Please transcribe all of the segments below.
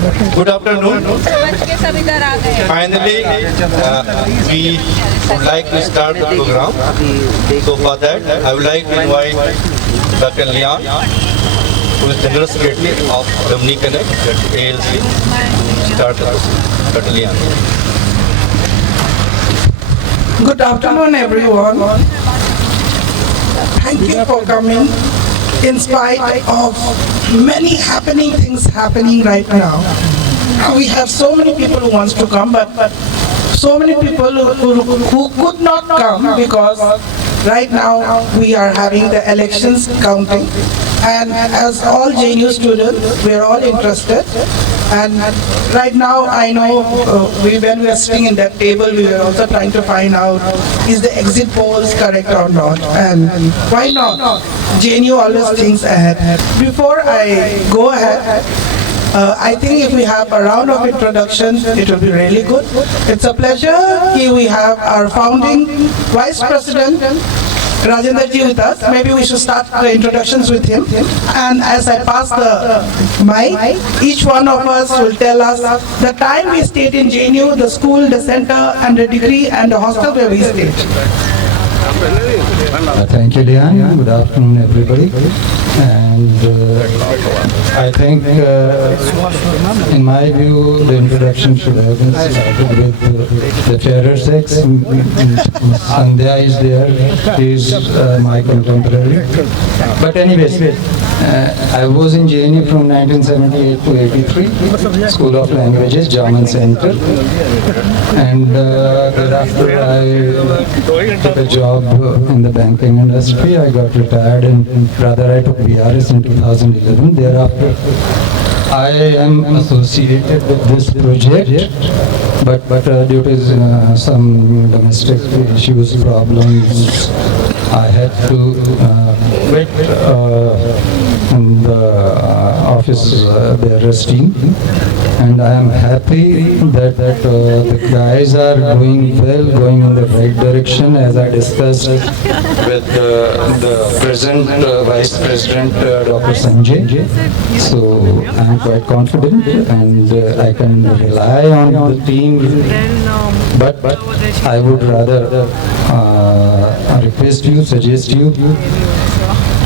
Good afternoon. Finally, we would like to start the program. So for that, I would like to invite Dr. Leon, who is General Secretary of Alumni Connect, ALC, to start the program. Dr. Leon. Good afternoon, everyone. Thank you for coming. In spite of many things happening right now, we have so many people who wants to come, but so many people who could not come because right now we are having the elections counting, and as all JNU students, we are all interested. And right now, I know when we are sitting in that table, we were also trying to find out is the exit polls correct or not, and why not? JNU always thinks ahead. Before I go ahead, I think if we have a round of introductions, it will be really good. It's a pleasure. Here we have our founding Vice President, Rajendra ji with us. Maybe we should start the introductions with him. And as I pass the mic, each one of us will tell us the time we stayed in JNU, the school, the center, and the degree, and the hostel where we stayed. Thank you, Leon. Good afternoon, everybody. And I think, in my view, the introduction should have been started with the fairer sex. Sandhya is there. She is my contemporary. But anyways, I was in JNU from 1978 to 83, School of Languages, German Center. And thereafter I took a job in the banking industry. I got retired and rather I took BRS in 2011. Thereafter I am associated with this project, but due to some domestic issues, problems, I had to quit in the office bearers team, and I am happy that the guys are doing well, going in the right direction, as I discussed with the present Vice President, Dr. Sanjay. So I am quite confident, and I can rely on the team. But I would rather request you, suggest you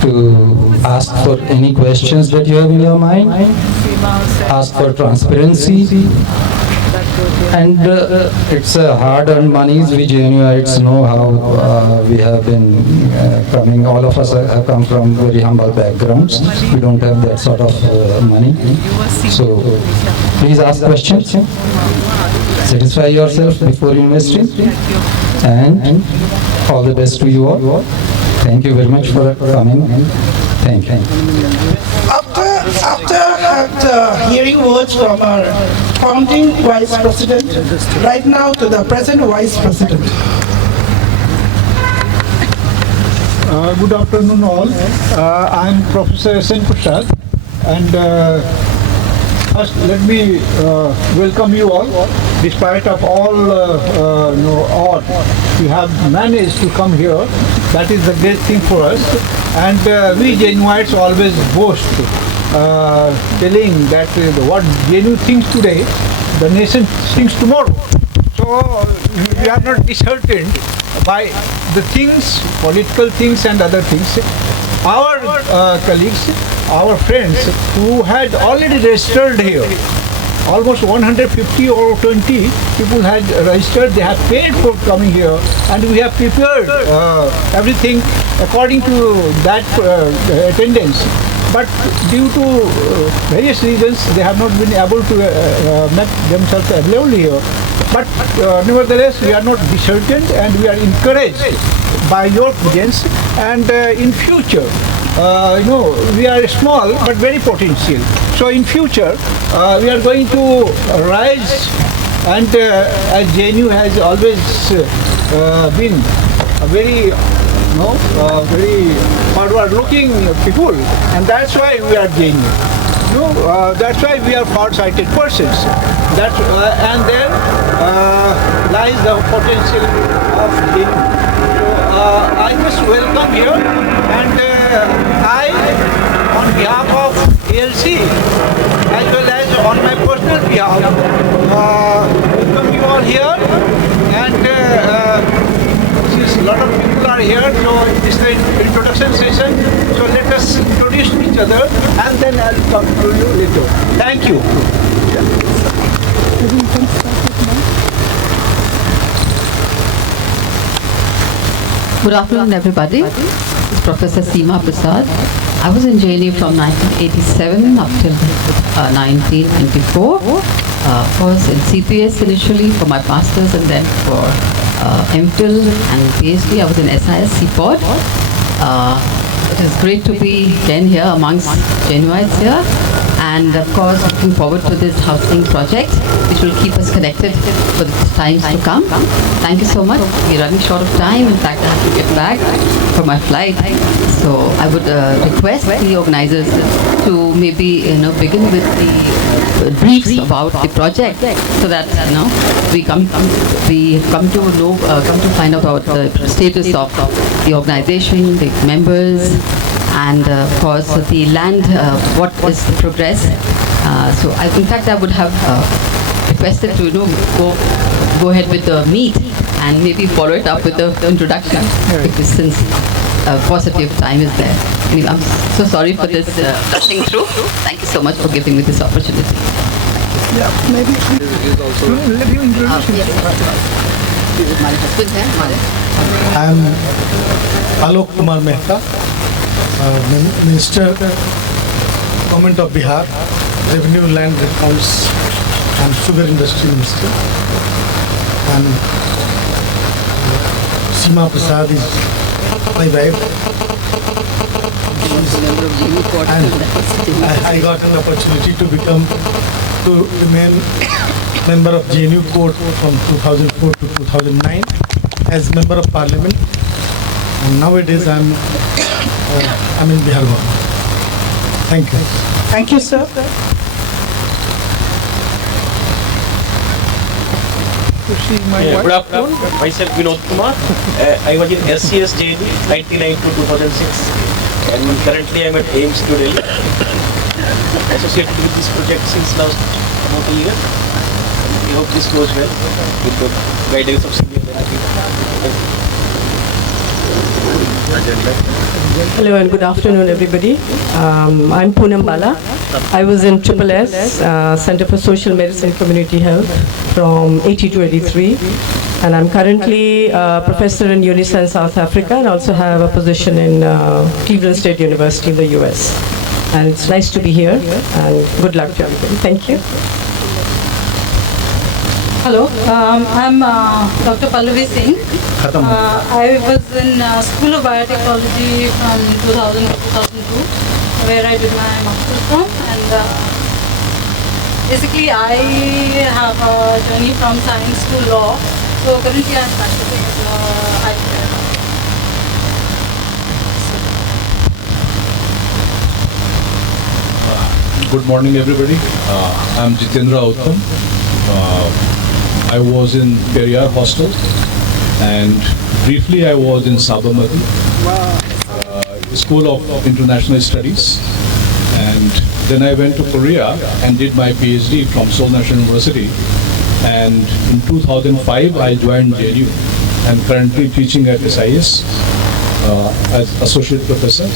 to ask for any questions that you have in your mind, ask for transparency, and it's hard-earned monies. We JNUites know how we have been coming. All of us have come from very humble backgrounds. We don't have that sort of money. So please ask questions. Satisfy yourself before investing, and all the best to you all. Thank you very much for coming. Thank you. After hearing words from our founding Vice President, right now to the present Vice President. Good afternoon all. I am Professor S.N. Prasad, and first let me welcome you all. Despite of all odds, you have managed to come here. That is the great thing for us. And we JNUites always boast, telling that what JNU thinks today, the nation thinks tomorrow. So we are not disheartened by the things, political things and other things. Our colleagues, our friends who had already registered here, almost 150 or 20 people had registered. They have paid for coming here, and we have prepared everything according to that attendance. But due to various reasons, they have not been able to make themselves available here. But nevertheless, we are not disheartened, and we are encouraged by your presence. And in future, we are small but very potential. So in future, we are going to rise, and as JNU has always been a very forward-looking people, and that's why we are JNU. That's why we are far-sighted persons. And there lies the potential of JNU. I just welcome here, and I, on behalf of ALC, as well as on my personal behalf, welcome you all here. And since a lot of people are here, so this is the introduction session. So let us introduce each other, and then I'll come to you later. Thank you. Good afternoon, everybody. This is Professor Seema Prasad. I was in JNU from 1987 up till 1994. First in CPS initially for my master's, and then for MPhil and PhD. I was in SIS CPOD. It is great to be again here amongst JNUites here, and of course looking forward to this housing project, which will keep us connected for the times to come. Thank you so much. We're running short of time. In fact, I have to get back for my flight. So I would request the organizers to maybe begin with the briefs about the project, so that we come to find out about the status of the organization, the members, and of course the land, what is the progress. So in fact I would have requested to go ahead with the meet and maybe follow it up with the introduction, because since paucity of time is there. Anyway, I'm so sorry for this rushing through. Thank you so much for giving me this opportunity. Yeah, maybe let you introduce yourself. This is my husband here. I am Alok Kumar Mehta, Minister, Government of Bihar, Revenue, Land Accounts and Sugar Industry Minister. And Seema Prasad is my wife. And I got an opportunity to remain member of JNU Court from 2004 to 2009 as member of Parliament. And nowadays I'm in Bihar government. Thank you. Thank you, sir. Good afternoon. Myself Vinod Kumar. I was in SCS JNU 1999 to 2006, and currently I am at AIMS New Delhi, associated with this project since last about a year. We hope this goes well with the guidance of senior management. Hello and good afternoon, everybody. I'm Poonam Bala. I was in SSS, Center for Social Medicine Community Health, from 80 to 83. And I'm currently a professor in Unison, South Africa, and also have a position in Cleveland State University in the US. And it's nice to be here, and good luck to everybody. Thank you. Hello, I'm Dr. Pallavi Singh. I was in School of Biotechnology from 2000 to 2002, where I did my master's from. And basically, I have a journey from science to law. So currently, I'm practicing as a high lawyer. Good morning, everybody. I'm Jitendra Uttam. I was in Periyar Hostel, and briefly I was in Sabarmati, School of International Studies, and then I went to Korea and did my PhD from Seoul National University, and in 2005 I joined JNU. I'm currently teaching at SIS as Associate Professor.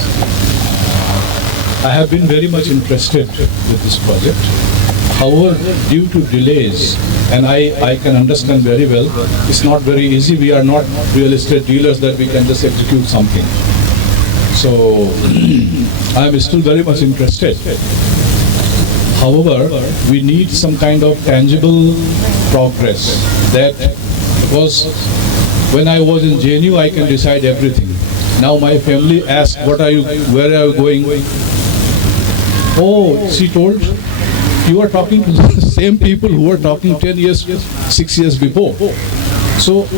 I have been very much interested with this project. However, due to delays, and I can understand very well, it's not very easy. We are not real estate dealers that we can just execute something. So I am still very much interested. However, we need some kind of tangible progress. Because when I was in JNU, I can decide everything. Now my family asks, where are you going? Oh, she told, you are talking to the same people who were talking 10 years, 6 years before. So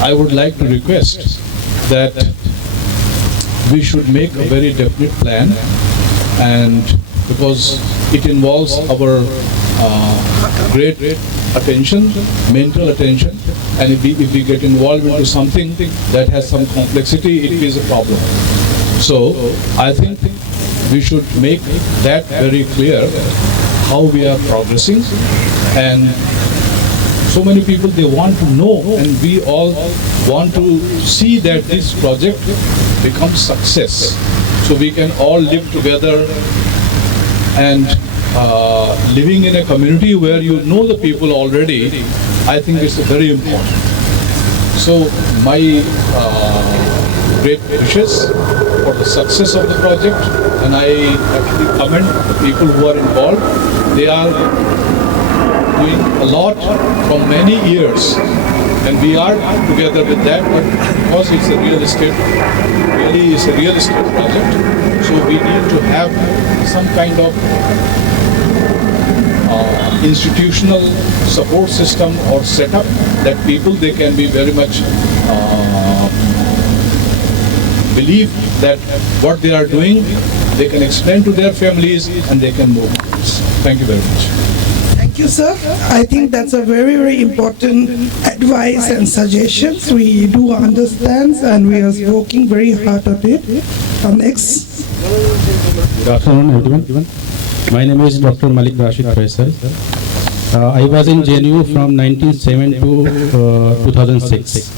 I would like to request that we should make a very definite plan, and because it involves our great attention, mental attention, and if we get involved into something that has some complexity, it is a problem. So I think we should make that very clear, how we are progressing, and so many people, they want to know, and we all want to see that this project becomes success, so we can all live together. And living in a community where you know the people already, I think it's very important. So my great wishes for the success of the project, and I actually commend the people who are involved. They are doing a lot from many years, and we are together with that, but because it's a real estate, really is a real estate project, so we need to have some kind of institutional support system or setup that people, they can be very much believe that what they are doing, they can explain to their families and they can move. Thank you very much. Thank you, sir. I think that's a very, very important advice and suggestions. We do understand and we are working very hard on it. Next. Good afternoon, everyone. My name is Dr. Malik Rashid Faisal. I was in JNU from 1907 to 2006,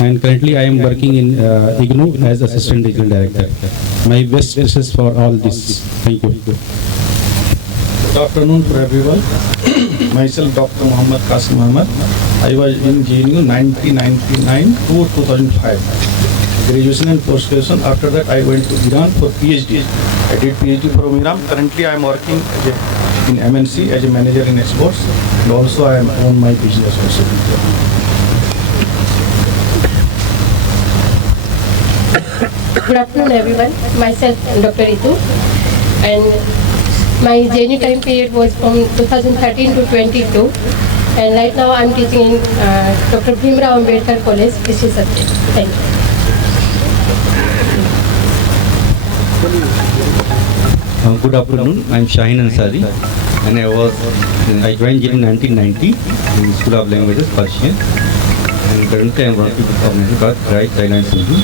and currently I am working in IGNOU as Assistant Regional Director. My best wishes for all this. Thank you. Good afternoon to everyone. Myself, Dr. Muhammad Qasim Ahmad. I was in JNU 1999 to 2005. Graduation and post-graduation. After that, I went to Iran for PhD. I did PhD from Iran. Currently, I am working in MNC as a manager in exports, and also I am own my business also. Good afternoon, everyone. Myself, Dr. Ritu, and my JNU time period was from 2013 to 22, and right now I'm teaching in Dr. Bhimrao Ambedkar College, History subject. Thank you. Good afternoon. I'm Shaheen Ansari, and I joined JNU in 1990 in School of Languages, Persian, and currently I'm working with organization called Right Thailand Sindhu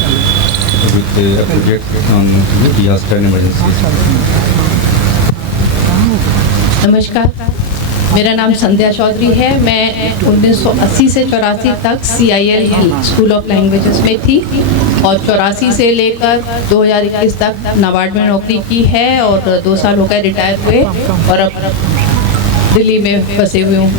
with a project on disaster and emergencies. नमस्कार, मेरा नाम संध्या चौधरी है। मैं 1980 से 84 तक CIL school of languages में थी और 84 से लेकर 2021 तक नाबार्ड में नौकरी की है और 2 साल हो गए रिटायर हुए और अब दिल्ली में फंसे हुए हूँ।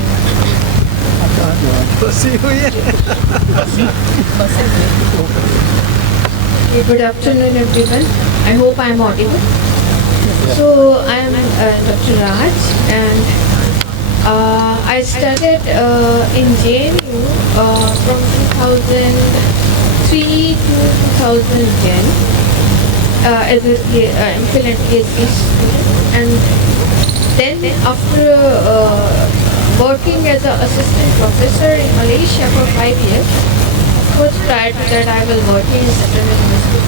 Good afternoon, everyone. I hope I am audible. So I am Dr. Raj, and I started in JNU from 2003 to 2010 as a MPhil and PhD student, and then after working as an assistant professor in Malaysia for 5 years. Of course, prior to that, I was working in Central University.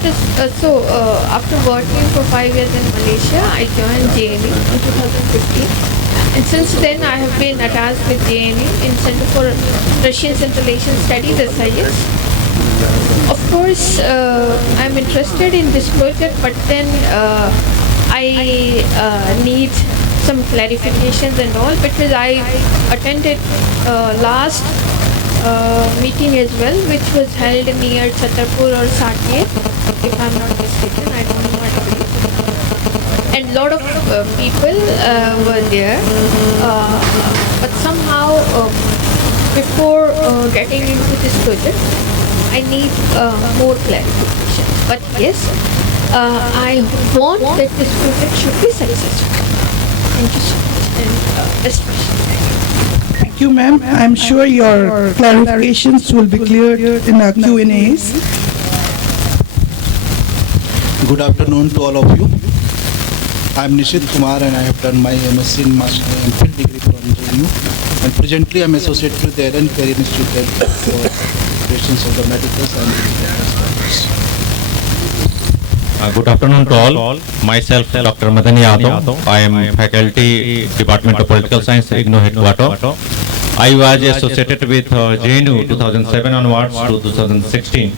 After working for 5 years in Malaysia, I joined JNU in 2015, and since then I have been attached with JNU in Center for Russian Central Asian Studies (SIS). Of course, I'm interested in this project, but then I need some clarifications and all, because I attended last meeting as well, which was held near Chhatarpur or Saket, if I'm not mistaken. I don't know what it is. And lot of people were there, but somehow before getting into this project, I need more clarification. But yes, I want that this project should be successful. Thank you so much, and best wishes. Thank you, ma'am. I'm sure your clarifications will be cleared in our Q&As. Good afternoon to all of you. I'm Nishit Kumar, and I have done my MSc in MPhil degree from JNU. And presently I'm associated with the Aaron Career Institute for operations of the medical science. Good afternoon to all. Myself, Dr. Madan Yadav. I am faculty, Department of Political Science, IGNOU headquarters. I was associated with JNU 2007 onwards to 2016,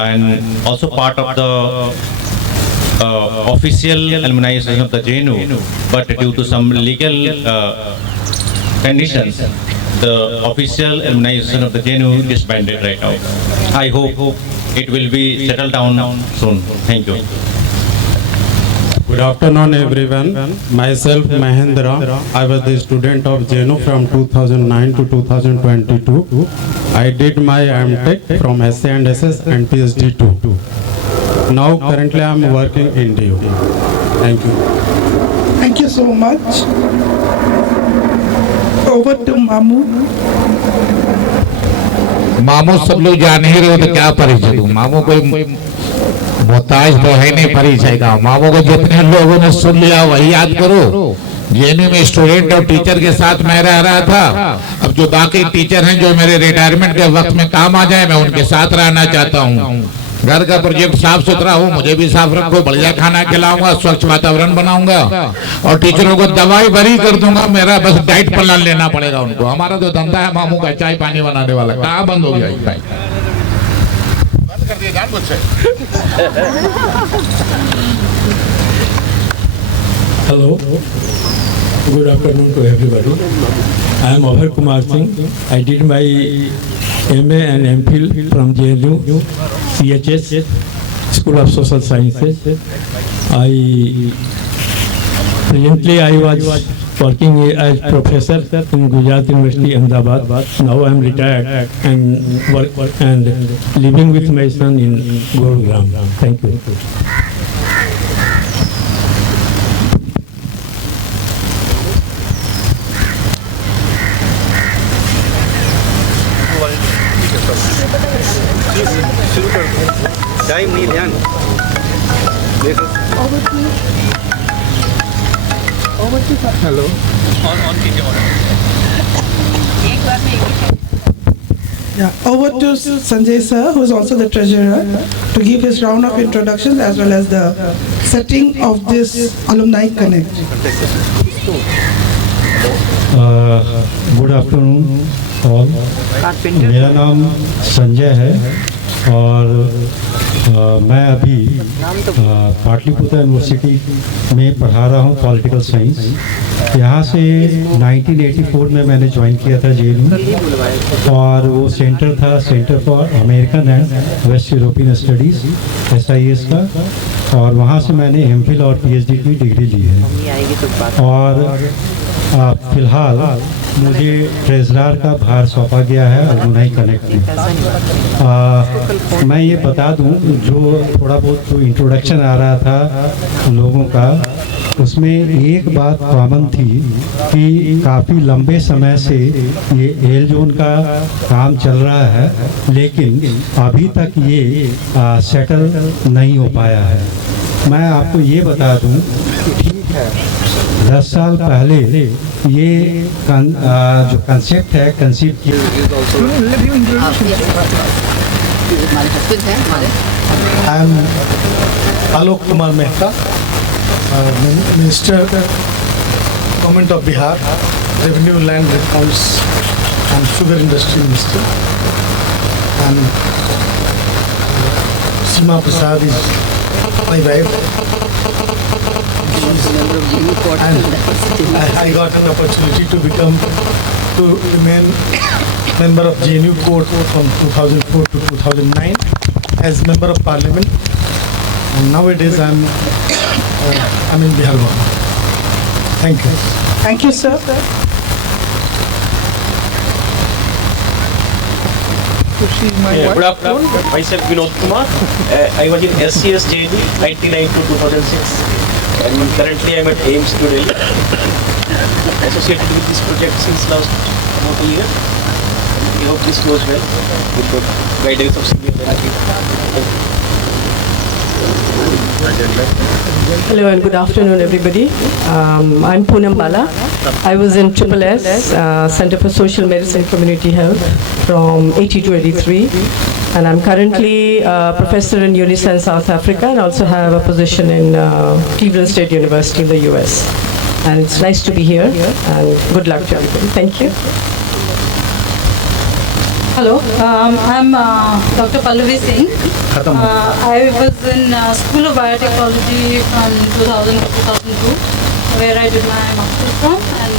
and also part of the official alumni association of the JNU, but due to some legal conditions, the official alumni association of the JNU disbanded right now. I hope it will be settled down soon. Thank you. Good afternoon, everyone. Myself, Mahendra. I was the student of JNU from 2009 to 2022. I did my MTech from SA and SS and PhD too. Now, currently, I am working in DU. Thank you. Thank you so much. Over to Mamu. मामू सब लोग जान ही रहे हो तो क्या परिचय दूं? मामू कोई मोहताज तो है नहीं परिचय का। मामू को जितने लोगों ने सुन लिया वही याद करो। जेएनयू में स्टूडेंट और टीचर के साथ मैं रह रहा था। अब जो बाकी टीचर हैं जो मेरे रिटायरमेंट के वक्त में काम आ जाए, मैं उनके साथ रहना चाहता हूँ। घर का प्रोजेक्ट साफ सुथरा हो, मुझे भी साफ रखो, बढ़िया खाना खिलाऊंगा, स्वच्छ वातावरण बनाऊंगा और टीचरों को दवाई भरी कर दूंगा। मेरा बस डाइट प्लान लेना पड़ेगा उनको। हमारा तो धंधा है मामू का चाय पानी बनाने वाला। कहाँ बंद हो गया ये भाई? बंद कर दिया जान मुझसे। Hello, good afternoon to everybody. I am Abhay Kumar Singh. I did my MA and MPhil from JNU, CHS, School of Social Sciences. Presently I was working as professor in Gujarat University, Ahmedabad. Now I am retired and work and living with my son in Gurugram. Thank you. Time नहीं ध्यान hello Yeah, over to Sanjay sir, who is also the treasurer, to give his round of introductions as well as the setting of this Alumni Connect. Good afternoon all. मेरा नाम संजय है और मैं अभी Pataliputra university में पढ़ा रहा हूँ पॉलिटिकल साइंस। यहाँ से 1984 में मैंने ज्वाइन किया था जेएनयू और वो सेंटर था centre for American and waste European studies SIS का, और वहाँ से मैंने MPhil और PhD की डिग्री ली है। और फिलहाल मुझे ट्रेजरर का भार सौंपा गया है अलुमनाई कनेक्ट में। मैं ये बता दूं, जो थोड़ा बहुत जो इंट्रोडक्शन आ रहा था लोगों का, उसमें एक बात कॉमन थी कि काफ़ी लंबे समय से ये एल जोन का काम चल रहा है, लेकिन अभी तक ये सेटल नहीं हो पाया है। मैं आपको ये बता दूं, ठीक है 10 साल पहले ये जो कंसेप्ट है कंसीव किया। I am Alok Kumar Mehta, Minister, Government of Bihar, Revenue, Land Reforms and Sugar Industry Minister. And Seema Prasad is my wife. And I got an opportunity to remain member of JNU Court from 2004 to 2009 as member of Parliament. And nowadays I'm in Bihar government. Thank you. Thank you, sir. Good afternoon. Myself Vinod Kumar. I was in SCS JNU 99 to 2006, and currently I'm at AIMS New Delhi, associated with this project since last about a year. We hope this goes well with the guidance of senior management. Hello and good afternoon, everybody. I'm Poonam Bala. I was in SSS, Center for Social Medicine and Community Health from 80 to 83. And I'm currently a professor in UNICEF South Africa and also have a position in Cleveland State University in the US. And it's nice to be here and good luck to everybody. Thank you. Hello, I'm Dr. Pallavi Singh. I was in School of Biotechnology from 2000 to 2002, where I did my master's from. And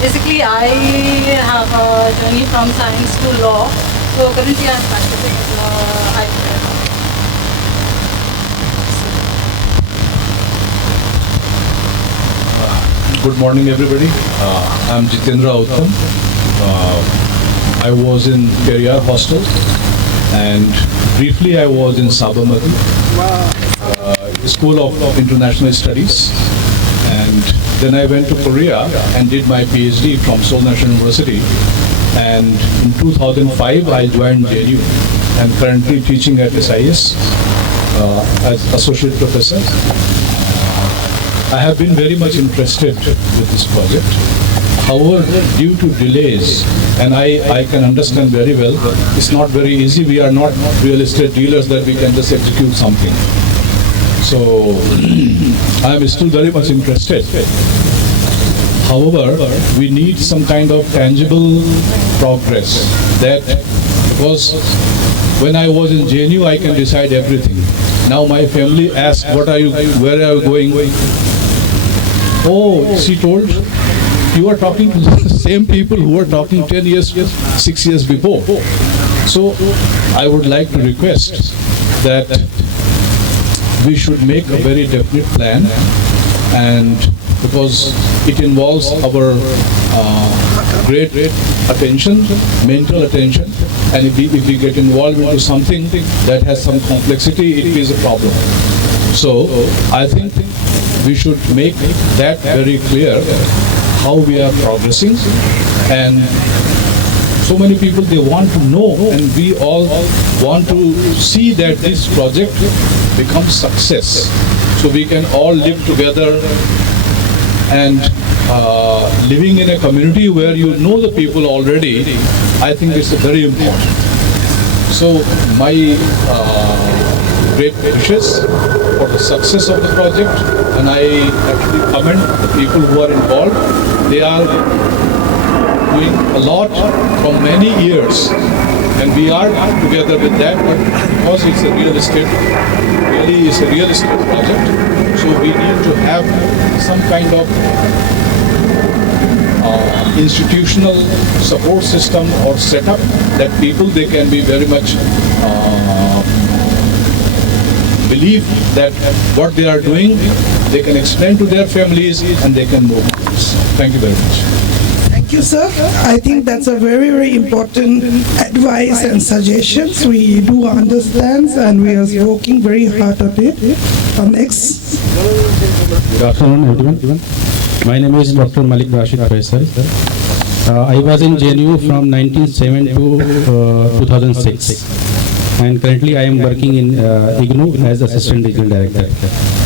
basically, I have a journey from science to law. So currently, I'm practicing as a high court. Good morning, everybody. I'm Jitendra Uttam. I was in Periyar Hostel, and briefly I was in Sabarmati, School of International Studies, and then I went to Korea and did my PhD from Seoul National University. And in 2005, I joined JNU. I'm currently teaching at SIS as associate professor. I have been very much interested with this project. However, due to delays, and I can understand very well, it's not very easy. We are not real estate dealers that we can just execute something. So I am still very much interested. However, we need some kind of tangible progress. That because when I was in JNU, I can decide everything. Now my family asks, "What are you? Where are you going?" Oh, she told, you are talking to the same people who were talking 10 years, 6 years before. So I would like to request that we should make a very definite plan, and because it involves our great attention, mental attention, and if we get involved into something that has some complexity, it is a problem. So I think we should make that very clear, how we are progressing. And so many people, they want to know, and we all want to see that this project becomes success, so we can all live together. And living in a community where you know the people already, I think it's very important. So my great wishes for the success of the project, and I actually commend the people who are involved. They are doing a lot from many years, and we are together with that, but because it's a real estate, really is a real estate project, so we need to have some kind of institutional support system or setup that people, they can be very much believe that what they are doing, they can explain to their families and they can move on. Thank you very much. Thank you, sir. I think that's a very, very important advice and suggestions. We do understand and we are working very hard on it. Next. Good afternoon, everyone. My name is Dr. Malik Rashid Faisal. I was in JNU from 1970 to 2006. And currently I am working in IGNOU as Assistant Regional Director.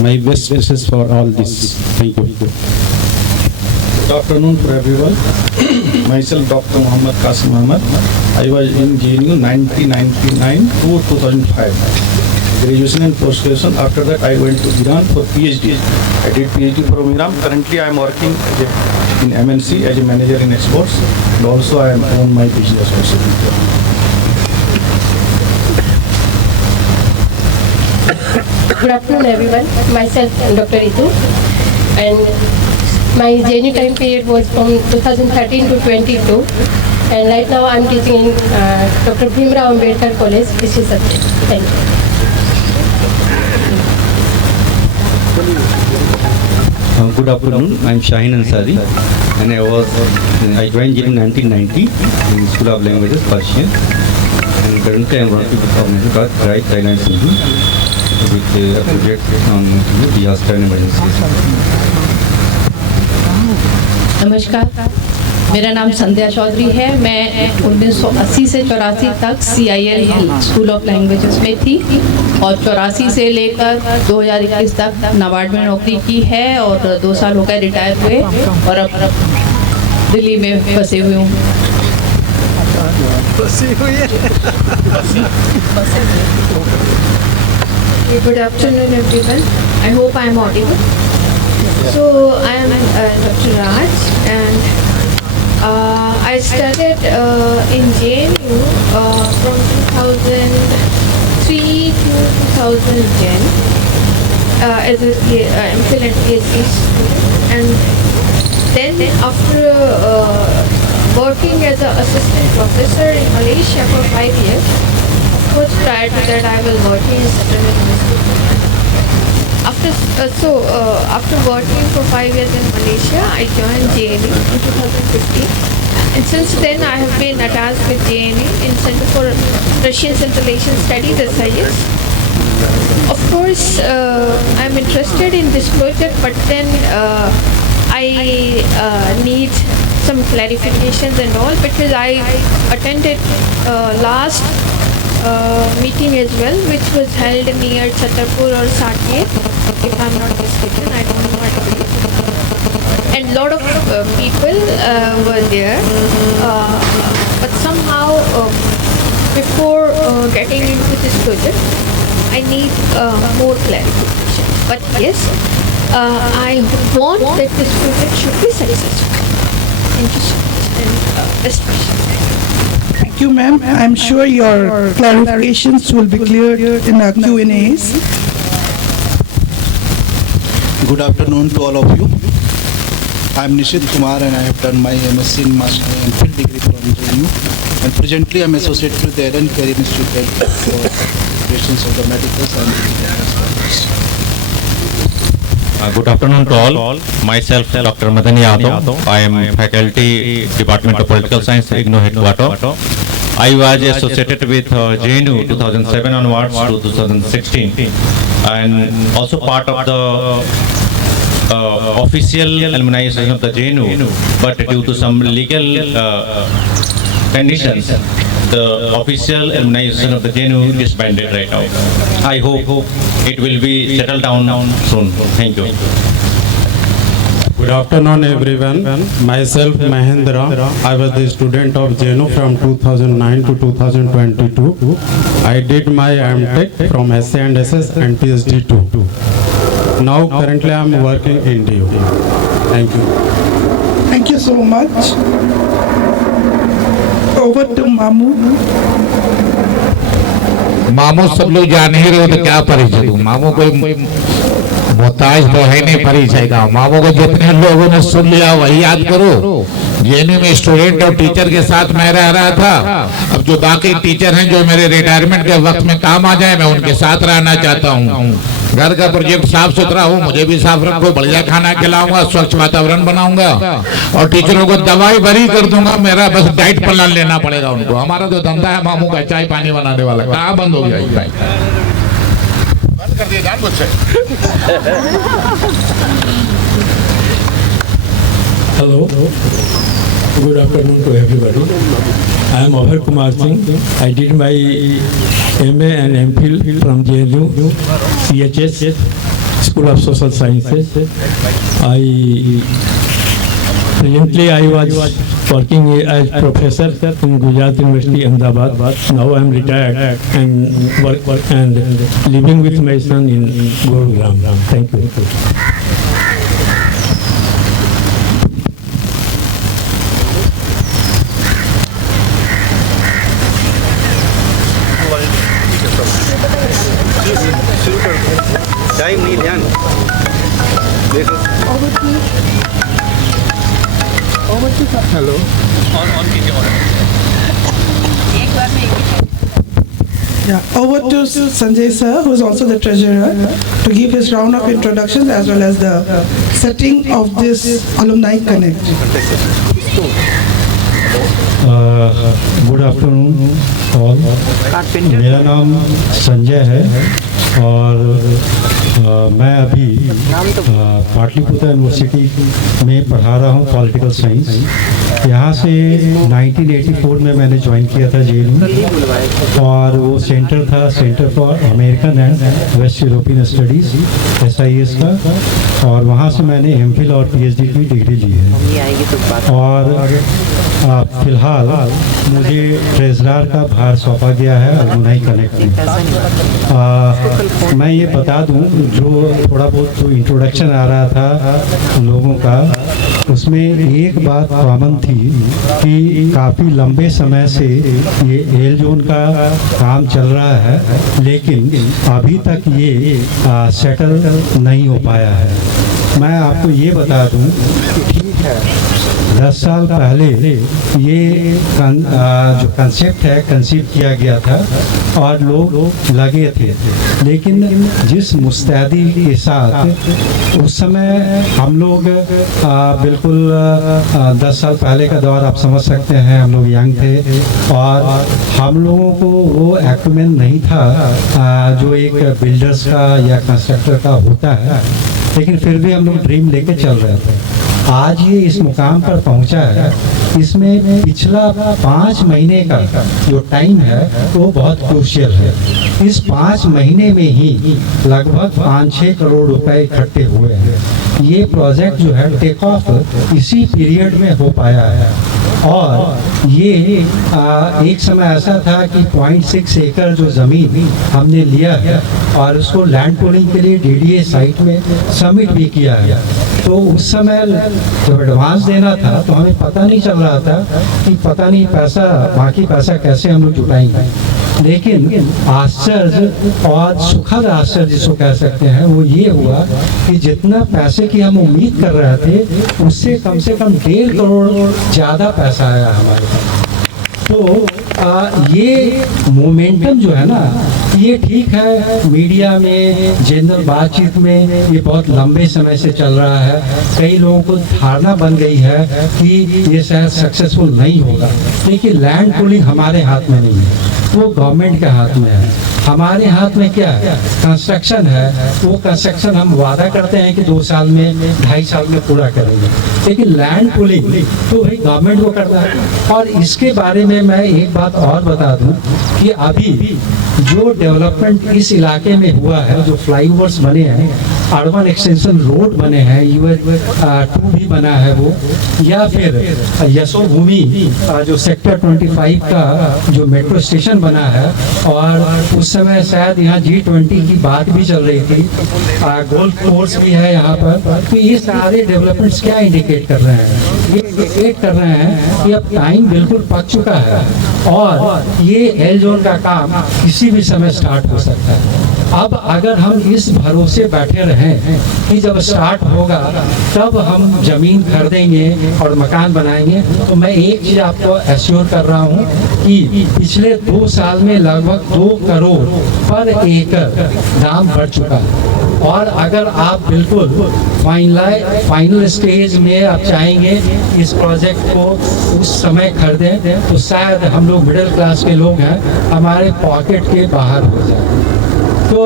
My best wishes for all this. Thank you. Good afternoon to everyone. Myself, Dr. Muhammad Qasim Ahmad. I was in JNU 1999 to 2005. Graduation and post-graduation. After that, I went to Iran for PhD. I did PhD from Iran. Currently, I am working in MNC as a manager in exports, and also I am own my business also. Good afternoon, everyone. Myself, Dr. Itu, and my JNU time period was from 2013 to 22, and right now I'm teaching in Dr. Bhimrao Ambedkar College, which is subject. Thank you. Good afternoon. I'm Shaheen Ansari, and I joined in 1990 in School of Languages, Persian, and currently I'm working with an organization called Right Thailand Sindhu, with a project on disaster and emergencies. नमस्कार, मेरा नाम संध्या चौधरी है। मैं 1980 से 84 तक CIL school of languages में थी और 84 से लेकर 2021 तक नाबार्ड में नौकरी की है और 2 साल हो गए रिटायर हुए और अब दिल्ली में फंसे हुए हूँ। Good afternoon, everyone. I hope I am audible. So I am Dr. Raj, and I I started in JNU from 2003 to 2010 as a MPhil and PhD student, and then after working as an assistant professor in Malaysia for 5 years. Of course, prior to that, I was working in Central University. After working for 5 years in Malaysia, I joined JNU in 2015. And since then, I have been attached with JNU in Center for Russian Central Asian Studies, SIS. Of course, I'm interested in this project, but then I need some clarifications and all, because I attended last meeting as well, which was held near Chhatarpur or Saket, if I'm not mistaken. I don't know what it is. And a lot of people were there, but somehow before getting into this project, I need more clarification. But yes, I want that this project should be successful. Thank you so much, and best wishes. Thank you, ma'am. I'm sure your clarifications will be cleared in our Q&As. Good afternoon to all of you. I'm Nishit Kumar and I have done my MSc in MPhil degree from JNU, and presently I'm associated with the Ellen Career Institute for operations of the medical science. Good afternoon to all. Myself, Dr. Madan Yadav. I am faculty, Department of Political Science, IGNOU Headquarters. I was associated with JNU 2007 onwards to 2016, and also part of the official alumni association of the JNU, but due to some legal conditions, the official alumni association of the JNU is disbanded right now. I hope it will be settled down soon. Thank you. Good afternoon, everyone. Myself, Mahendra. I was the student of JNU from 2009 to 2022. I did my MTech from SA and SS and PhD too. Now, currently, I am working in DU. Thank you. Thank you so much. Over to Mamu. मामू सब लोग जान ही रहे हो तो क्या परिचय दूं। मामू कोई मोहताज तो है नहीं परिचय का। मामू को जितने लोगों ने सुन लिया वही याद करो। जेएनयू में स्टूडेंट और टीचर के साथ मैं रह रहा था। अब जो बाकी टीचर हैं जो मेरे रिटायरमेंट के वक्त में काम आ जाए, मैं उनके साथ रहना चाहता हूँ। घर का प्रोजेक्ट साफ सुथरा हो, मुझे भी साफ रखो, बढ़िया खाना खिलाऊंगा, स्वच्छ वातावरण बनाऊंगा और टीचरों को दवाई भरी कर दूंगा। मेरा बस डाइट प्लान लेना पड़ेगा उनको। हमारा जो धंधा है मामू का चाय पानी बनाने वाला, कहाँ बंद हो गया ये भाई? बंद कर दिया जान मुझसे। Hello. Good afternoon to everybody. I am Abhay Kumar Singh. I did my MA and MPhil from JNU, CHS, School of Social Sciences. Presently I was working as professor in Gujarat University, Ahmedabad. Now I am retired and work and living with my son in Gurugram. Thank you. Time नहीं ध्यान देखो। Hello. On कीजिए Yeah, over to Sanjay sir, who is also the treasurer, to give his round of introductions as well as the setting of this Alumni Connect. Good afternoon all. मेरा नाम संजय है और मैं अभी पाटलिपुत्र यूनिवर्सिटी में पढ़ा रहा हूँ पॉलिटिकल साइंस। यहाँ से 1984 में मैंने ज्वाइन किया था JNU और वो सेंटर था centre for American and waste European studies SIS का, और वहाँ से मैंने MPhil और PhD की डिग्री ली है। और फिलहाल मुझे ट्रेजरर का भार सौंपा गया है अलुमनाई कनेक्ट में। मैं ये बता दूं, जो थोड़ा बहुत जो इंट्रोडक्शन आ रहा था लोगों का, उसमें एक बात कॉमन थी कि काफ़ी लंबे समय से ये एल जोन का काम चल रहा है, लेकिन अभी तक ये सेटल नहीं हो पाया है। मैं आपको ये बता दूं, ठीक है 10 साल पहले ये जो कंसेप्ट है कंसीव किया गया था और लोग लगे थे, लेकिन जिस मुस्तैदी के साथ उस समय हम लोग बिल्कुल 10 साल पहले का दौर आप समझ सकते हैं, हम लोग यंग थे और हम लोगों को वो एक्विपमेंट नहीं था जो एक बिल्डर्स का या कंस्ट्रक्टर का होता है, लेकिन फिर भी हम लोग ड्रीम लेके चल रहे थे। आज ये इस मुकाम पर पहुंचा है, इसमें पिछला 5 महीने का जो टाइम है वो बहुत क्रूशियल है। इस 5 महीने में ही लगभग 5-6 करोड़ रुपए इकट्ठे हुए हैं। ये प्रोजेक्ट जो है टेक ऑफ इसी पीरियड में हो पाया है और ये एक समय ऐसा था कि 0.6 एकड़ जो ज़मीन हमने लिया है और उसको लैंड पूलिंग के लिए DDA साइट में सबमिट भी किया है। तो उस समय जब एडवांस देना था तो हमें पता नहीं चल रहा था कि पता नहीं बाकी पैसा कैसे हम लोग जुटाएंगे, लेकिन आश्चर्य और सुखद आश्चर्य जिसको कह सकते हैं वो ये हुआ कि जितना पैसे की हम उम्मीद कर रहे थे उससे कम से कम 1.5 करोड़ ज़्यादा पैसा आया हमारे पास। तो ये मोमेंटम जो है ना, ये ठीक है, मीडिया में जनरल बातचीत में ये बहुत लंबे समय से चल रहा है। कई लोगों को धारणा बन गई है कि ये शायद सक्सेसफुल नहीं होगा, लेकिन लैंड पूलिंग हमारे हाथ में नहीं है, वो गवर्नमेंट के हाथ में है। हमारे हाथ में क्या है? कंस्ट्रक्शन है। वो कंस्ट्रक्शन हम वादा करते हैं कि 2 साल में 2.5 साल में पूरा करेंगे, लेकिन लैंड पूलिंग तो भाई गवर्नमेंट को करना है। और इसके बारे में मैं एक बात और बता दूं कि अभी जो डेवलपमेंट इस इलाके में हुआ है, जो फ्लाईओवर्स बने हैं, अर्बन एक्सटेंशन रोड बने हैं, UH2 भी बना है वो, या फिर यशोभूमि जो सेक्टर 25 का जो मेट्रो स्टेशन बना है, और उस समय शायद यहाँ G20 की बात भी चल रही थी, गोल्फ कोर्स भी है यहाँ पर। तो ये सारे डेवलपमेंट्स क्या इंडिकेट कर रहे हैं? ये इंडिकेट कर रहे हैं कि अब टाइम बिल्कुल पक चुका है और ये एल जोन का काम किसी भी समय स्टार्ट हो सकता है। अब अगर हम इस भरोसे बैठे रहें कि जब स्टार्ट होगा तब हम जमीन खरीदेंगे और मकान बनाएंगे, तो मैं एक चीज़ आपको एश्योर कर रहा हूँ कि पिछले 2 साल में लगभग 2 करोड़ पर एकड़ दाम बढ़ चुका है। और अगर आप बिल्कुल फाइनल स्टेज में आप चाहेंगे इस प्रोजेक्ट को उस समय खरीदें, तो शायद हम लोग मिडिल क्लास के लोग हैं, हमारे पॉकेट के बाहर हो जाए। तो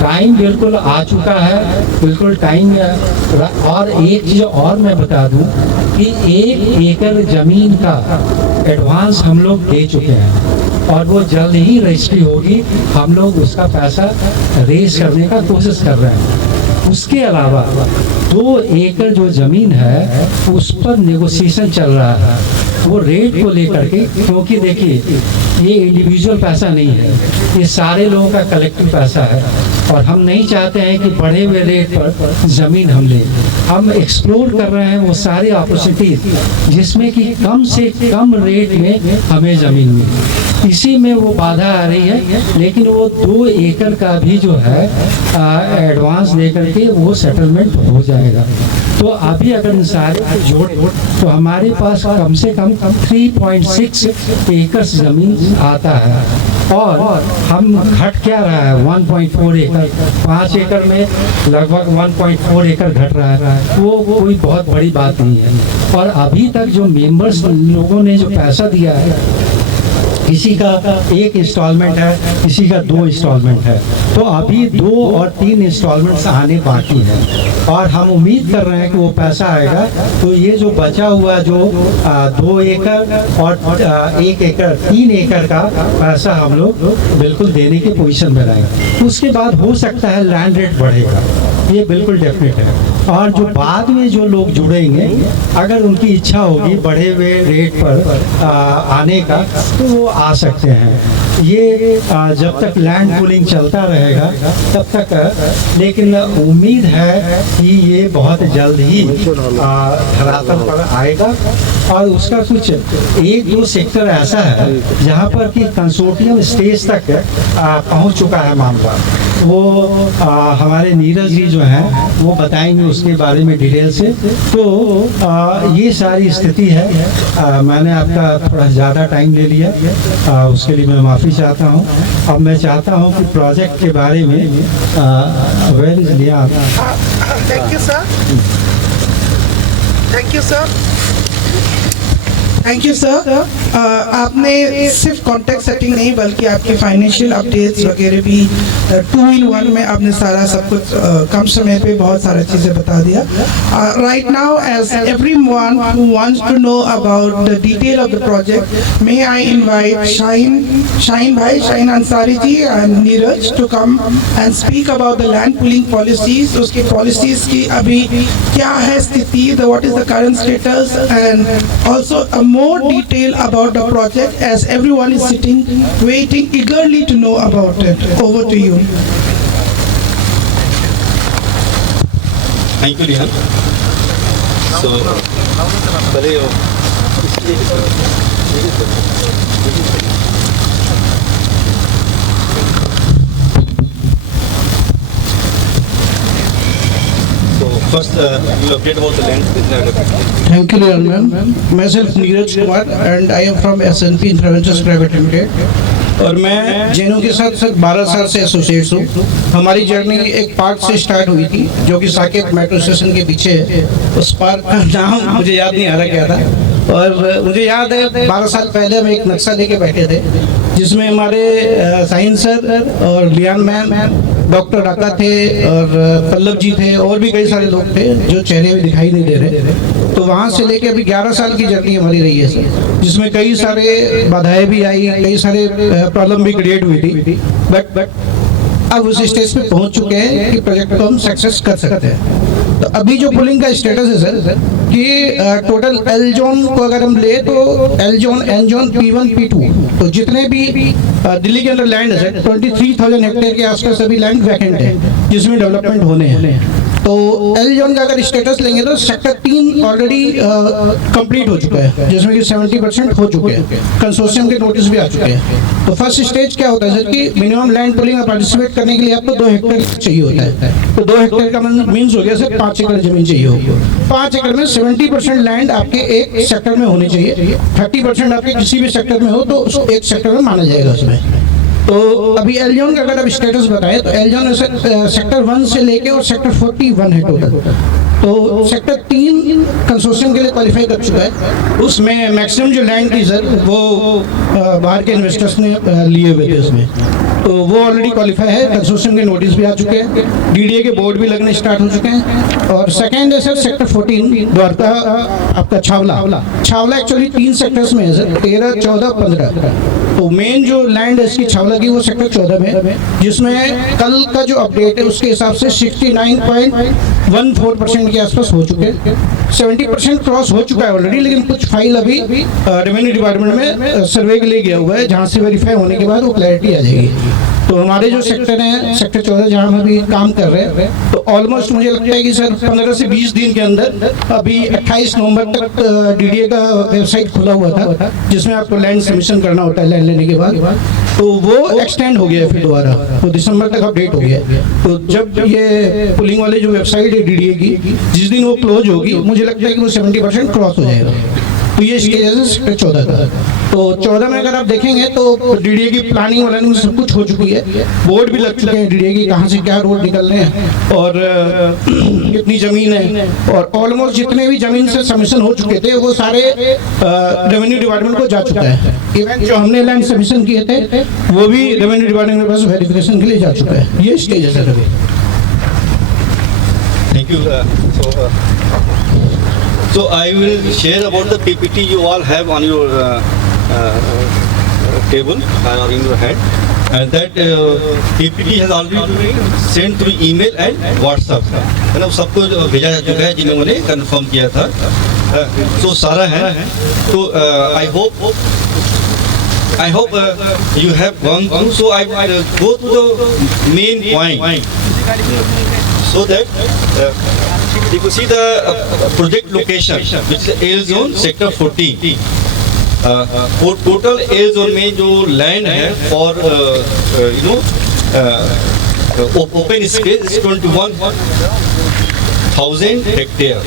टाइम बिल्कुल आ चुका है, बिल्कुल टाइम। और एक चीज़ और मैं बता दूं कि 1 एकड़ ज़मीन का एडवांस हम लोग दे चुके हैं और वो जल्द ही रजिस्ट्री होगी। हम लोग उसका पैसा रेज करने का कोशिश कर रहे हैं। उसके अलावा 2 एकड़ जो ज़मीन है उस पर नेगोशिएशन चल रहा है, वो रेट को लेकर के, क्योंकि देखिए ये इंडिविजुअल पैसा नहीं है, ये सारे लोगों का कलेक्टिव पैसा है और हम नहीं चाहते हैं कि बढ़े हुए रेट पर ज़मीन हम लें। हम एक्सप्लोर कर रहे हैं वो सारी अपॉर्चुनिटीज जिसमें कि कम से कम रेट में हमें ज़मीन मिले। इसी में वो बाधा आ रही है, लेकिन वो 2 एकड़ का भी जो है एडवांस दे करके वो सेटलमेंट हो जाएगा। तो अभी अगर सारे को जोड़ तो हमारे पास कम से कम 3.6 एकड़ ज़मीन आता है और हम घट क्या रहा है 1.4 एकड़, 5 एकड़ में लगभग 1.4 एकड़ घट रहा है। वो कोई बहुत बड़ी बात नहीं है। और अभी तक जो मेंबर्स लोगों ने जो पैसा दिया है, किसी का 1 इंस्टॉलमेंट है, किसी का 2 इंस्टॉलमेंट है, तो अभी 2 और 3 इंस्टॉलमेंट्स आने बाकी हैं और हम उम्मीद कर रहे हैं कि वो पैसा आएगा। तो ये जो बचा हुआ जो 2 एकड़ और 1 एकड़ 3 एकड़ का पैसा हम लोग बिल्कुल देने की पोजीशन में रहेंगे। उसके बाद हो सकता है लैंड रेट बढ़ेगा, ये बिल्कुल डेफिनेट है। और जो बाद में जो लोग जुड़ेंगे, अगर उनकी इच्छा होगी बढ़े हुए रेट पर आने का, तो वो आ सकते हैं। ये जब तक लैंड पूलिंग चलता रहेगा तब तक, लेकिन उम्मीद है कि ये बहुत जल्द ही धरातल पर आएगा। और उसका कुछ एक दो सेक्टर ऐसा है जहाँ पर कि कंसोर्टियम स्टेज तक पहुँच चुका है मामला, वो हमारे नीरज जी जो हैं वो बताएंगे उसके बारे में डिटेल से। तो ये सारी स्थिति है। मैंने आपका थोड़ा ज़्यादा टाइम ले लिया, उसके लिए मैं माफ़ी चाहता हूँ। अब मैं चाहता हूँ कि प्रोजेक्ट के बारे में अवेयरनेस लिया। Thank you sir, thank you sir, thank you sir. आपने सिर्फ कॉन्टेक्ट सेटिंग नहीं बल्कि आपकी फाइनेंशियल अपडेट्स वगैरह भी 2-in-1 में आपने सारा सब कुछ कम समय पे बहुत सारा चीज़ें बता दिया। Right now as everyone who wants to know about the detail of the project, may I invite Shaheen Ansari ji and Neeraj to come and speak about the land pooling policies. उसकी पॉलिसीज की अभी क्या है स्थिति, what is the current status, and also more detail about the project as everyone is sitting waiting eagerly to know about it. Over to you. Thank you, Lihan. So, first, you update about the land. Thank you, ma'am. Myself Neeraj Kumar and I am from SNP Interventions Private Limited. और मैं जेनू के साथ 12 साल से associates हूँ। हमारी journey एक park से स्टार्ट हुई थी जो कि साकेत मेट्रो स्टेशन के पीछे है। उस पार्क का नाम मुझे याद नहीं आ रहा क्या था, और मुझे याद है 12 साल पहले हम एक नक्शा लेके बैठे थे जिसमें हमारे शाहीन सर और लियान मैम, डॉक्टर राका थे और पल्लव जी थे और भी कई सारे लोग थे जो चेहरे भी दिखाई नहीं दे रहे। तो वहाँ से लेके अभी 11 साल की जर्नी हमारी रही है सर, जिसमें कई सारे बाधाएं भी आई, कई सारे प्रॉब्लम भी क्रिएट हुई थी, बट अब उस स्टेज पे पहुँच चुके हैं कि प्रोजेक्ट को हम सक्सेस कर सकते हैं। तो अभी जो पुलिंग का स्टेटस है सर कि टोटल एल जोन को अगर हम ले तो L zone, N zone, P1, P2, तो जितने भी दिल्ली के अंदर लैंड है सर 23,000 हेक्टेयर के आसपास अभी लैंड वैकेंट है जिसमें डेवलपमेंट होने हैं। तो एल जोन का अगर स्टेटस लेंगे तो सेक्टर 3 ऑलरेडी कंप्लीट हो चुका है जिसमें कि 70% हो चुके हैं, कंसोर्शियम के नोटिस भी आ चुके हैं। तो फर्स्ट स्टेज क्या होता है सर कि मिनिमम लैंड पुलिंग में पार्टिसिपेट करने के लिए आपको 2 हेक्टेयर चाहिए होता है। तो 2 हेक्टेयर का मीन्स हो गया सर 5 एकड़ जमीन चाहिए होगी। 5 एकड़ में 70% लैंड आपके एक सेक्टर में होनी चाहिए, 30% आपके किसी भी सेक्टर में हो तो उसको एक सेक्टर में माना जाएगा उसमें। तो अभी एल जोन का अगर आप स्टेटस बताएं तो एल जोन सेक्टर 1 से लेके और सेक्टर 41 है टोटल। तो सेक्टर 3 कंसोर्शियम के लिए क्वालिफाई कर चुका है। उसमें मैक्सिमम जो लैंड थी सर वो बाहर के इन्वेस्टर्स ने लिए हुए थे उसमें, तो वो ऑलरेडी क्वालिफाई है। कंसोर्शियम के नोटिस भी आ चुके हैं, डीडीए के बोर्ड भी लगने स्टार्ट हो चुके हैं। और सेकेंड है सर सेक्टर 14 द्वारका आपका छावला एक्चुअली 3 सेक्टर्स में है सर, 13, 14, 15। तो मेन जो लैंड है इसकी छावला की वो सेक्टर 14 में, जिसमें कल का जो अपडेट है उसके हिसाब से 69.14% के आसपास हो चुके हैं। 70% क्रॉस हो चुका है ऑलरेडी, लेकिन कुछ फाइल अभी रेवेन्यू डिपार्टमेंट में सर्वे के लिए गया हुआ है जहाँ से वेरीफाई होने के बाद वो क्लैरिटी आ जाएगी। तो हमारे जो सेक्टर हैं सेक्टर 14 जहाँ हम अभी काम कर रहे हैं, तो ऑलमोस्ट मुझे लगता है कि सर 15 से 20 दिन के अंदर अभी 28 नवंबर तक डीडीए का वेबसाइट खुला हुआ था जिसमें आपको लैंड सबमिशन करना होता है लैंड लेने के बाद, तो वो एक्सटेंड हो गया फिर दोबारा, तो दिसंबर तक अपडेट हो गया। तो जब ये पुलिंग वाले जो वेबसाइट है डीडीए की, जिस दिन वो क्लोज होगी मुझे लगता है कि वो 70% क्रॉस हो जाएगा। तो ये स्टेज है 14 का। तो 14 में अगर आप देखेंगे तो डीडीए की प्लानिंग वालानिंग सब कुछ हो चुकी है, बोर्ड भी लग चुके हैं डीडीए की, कहाँ से क्या रोड निकलने हैं और कितनी ज़मीन है, और ऑलमोस्ट जितने भी ज़मीन से सबमिशन हो चुके थे वो सारे रेवेन्यू डिपार्टमेंट को जा चुका है। इवन जो हमने लैंड सबमिशन किए थे वो भी रेवेन्यू डिपार्टमेंट के पास वेरिफिकेशन के लिए जा चुका है। ये स्टेज है सर अभी। Thank you. So I will share about the PPT you all have on your table or in your hand, and that PPT has already been sent through email and WhatsApp. है ना, सबको भेजा जा चुका है जिन्होंने confirm किया था। तो सारा है, तो I hope I hope you have gone through, so I will go to the main point. So that you can see the project location, which is A zone, sector 14. Total A zone में जो land है for open space is 21,000 hectare.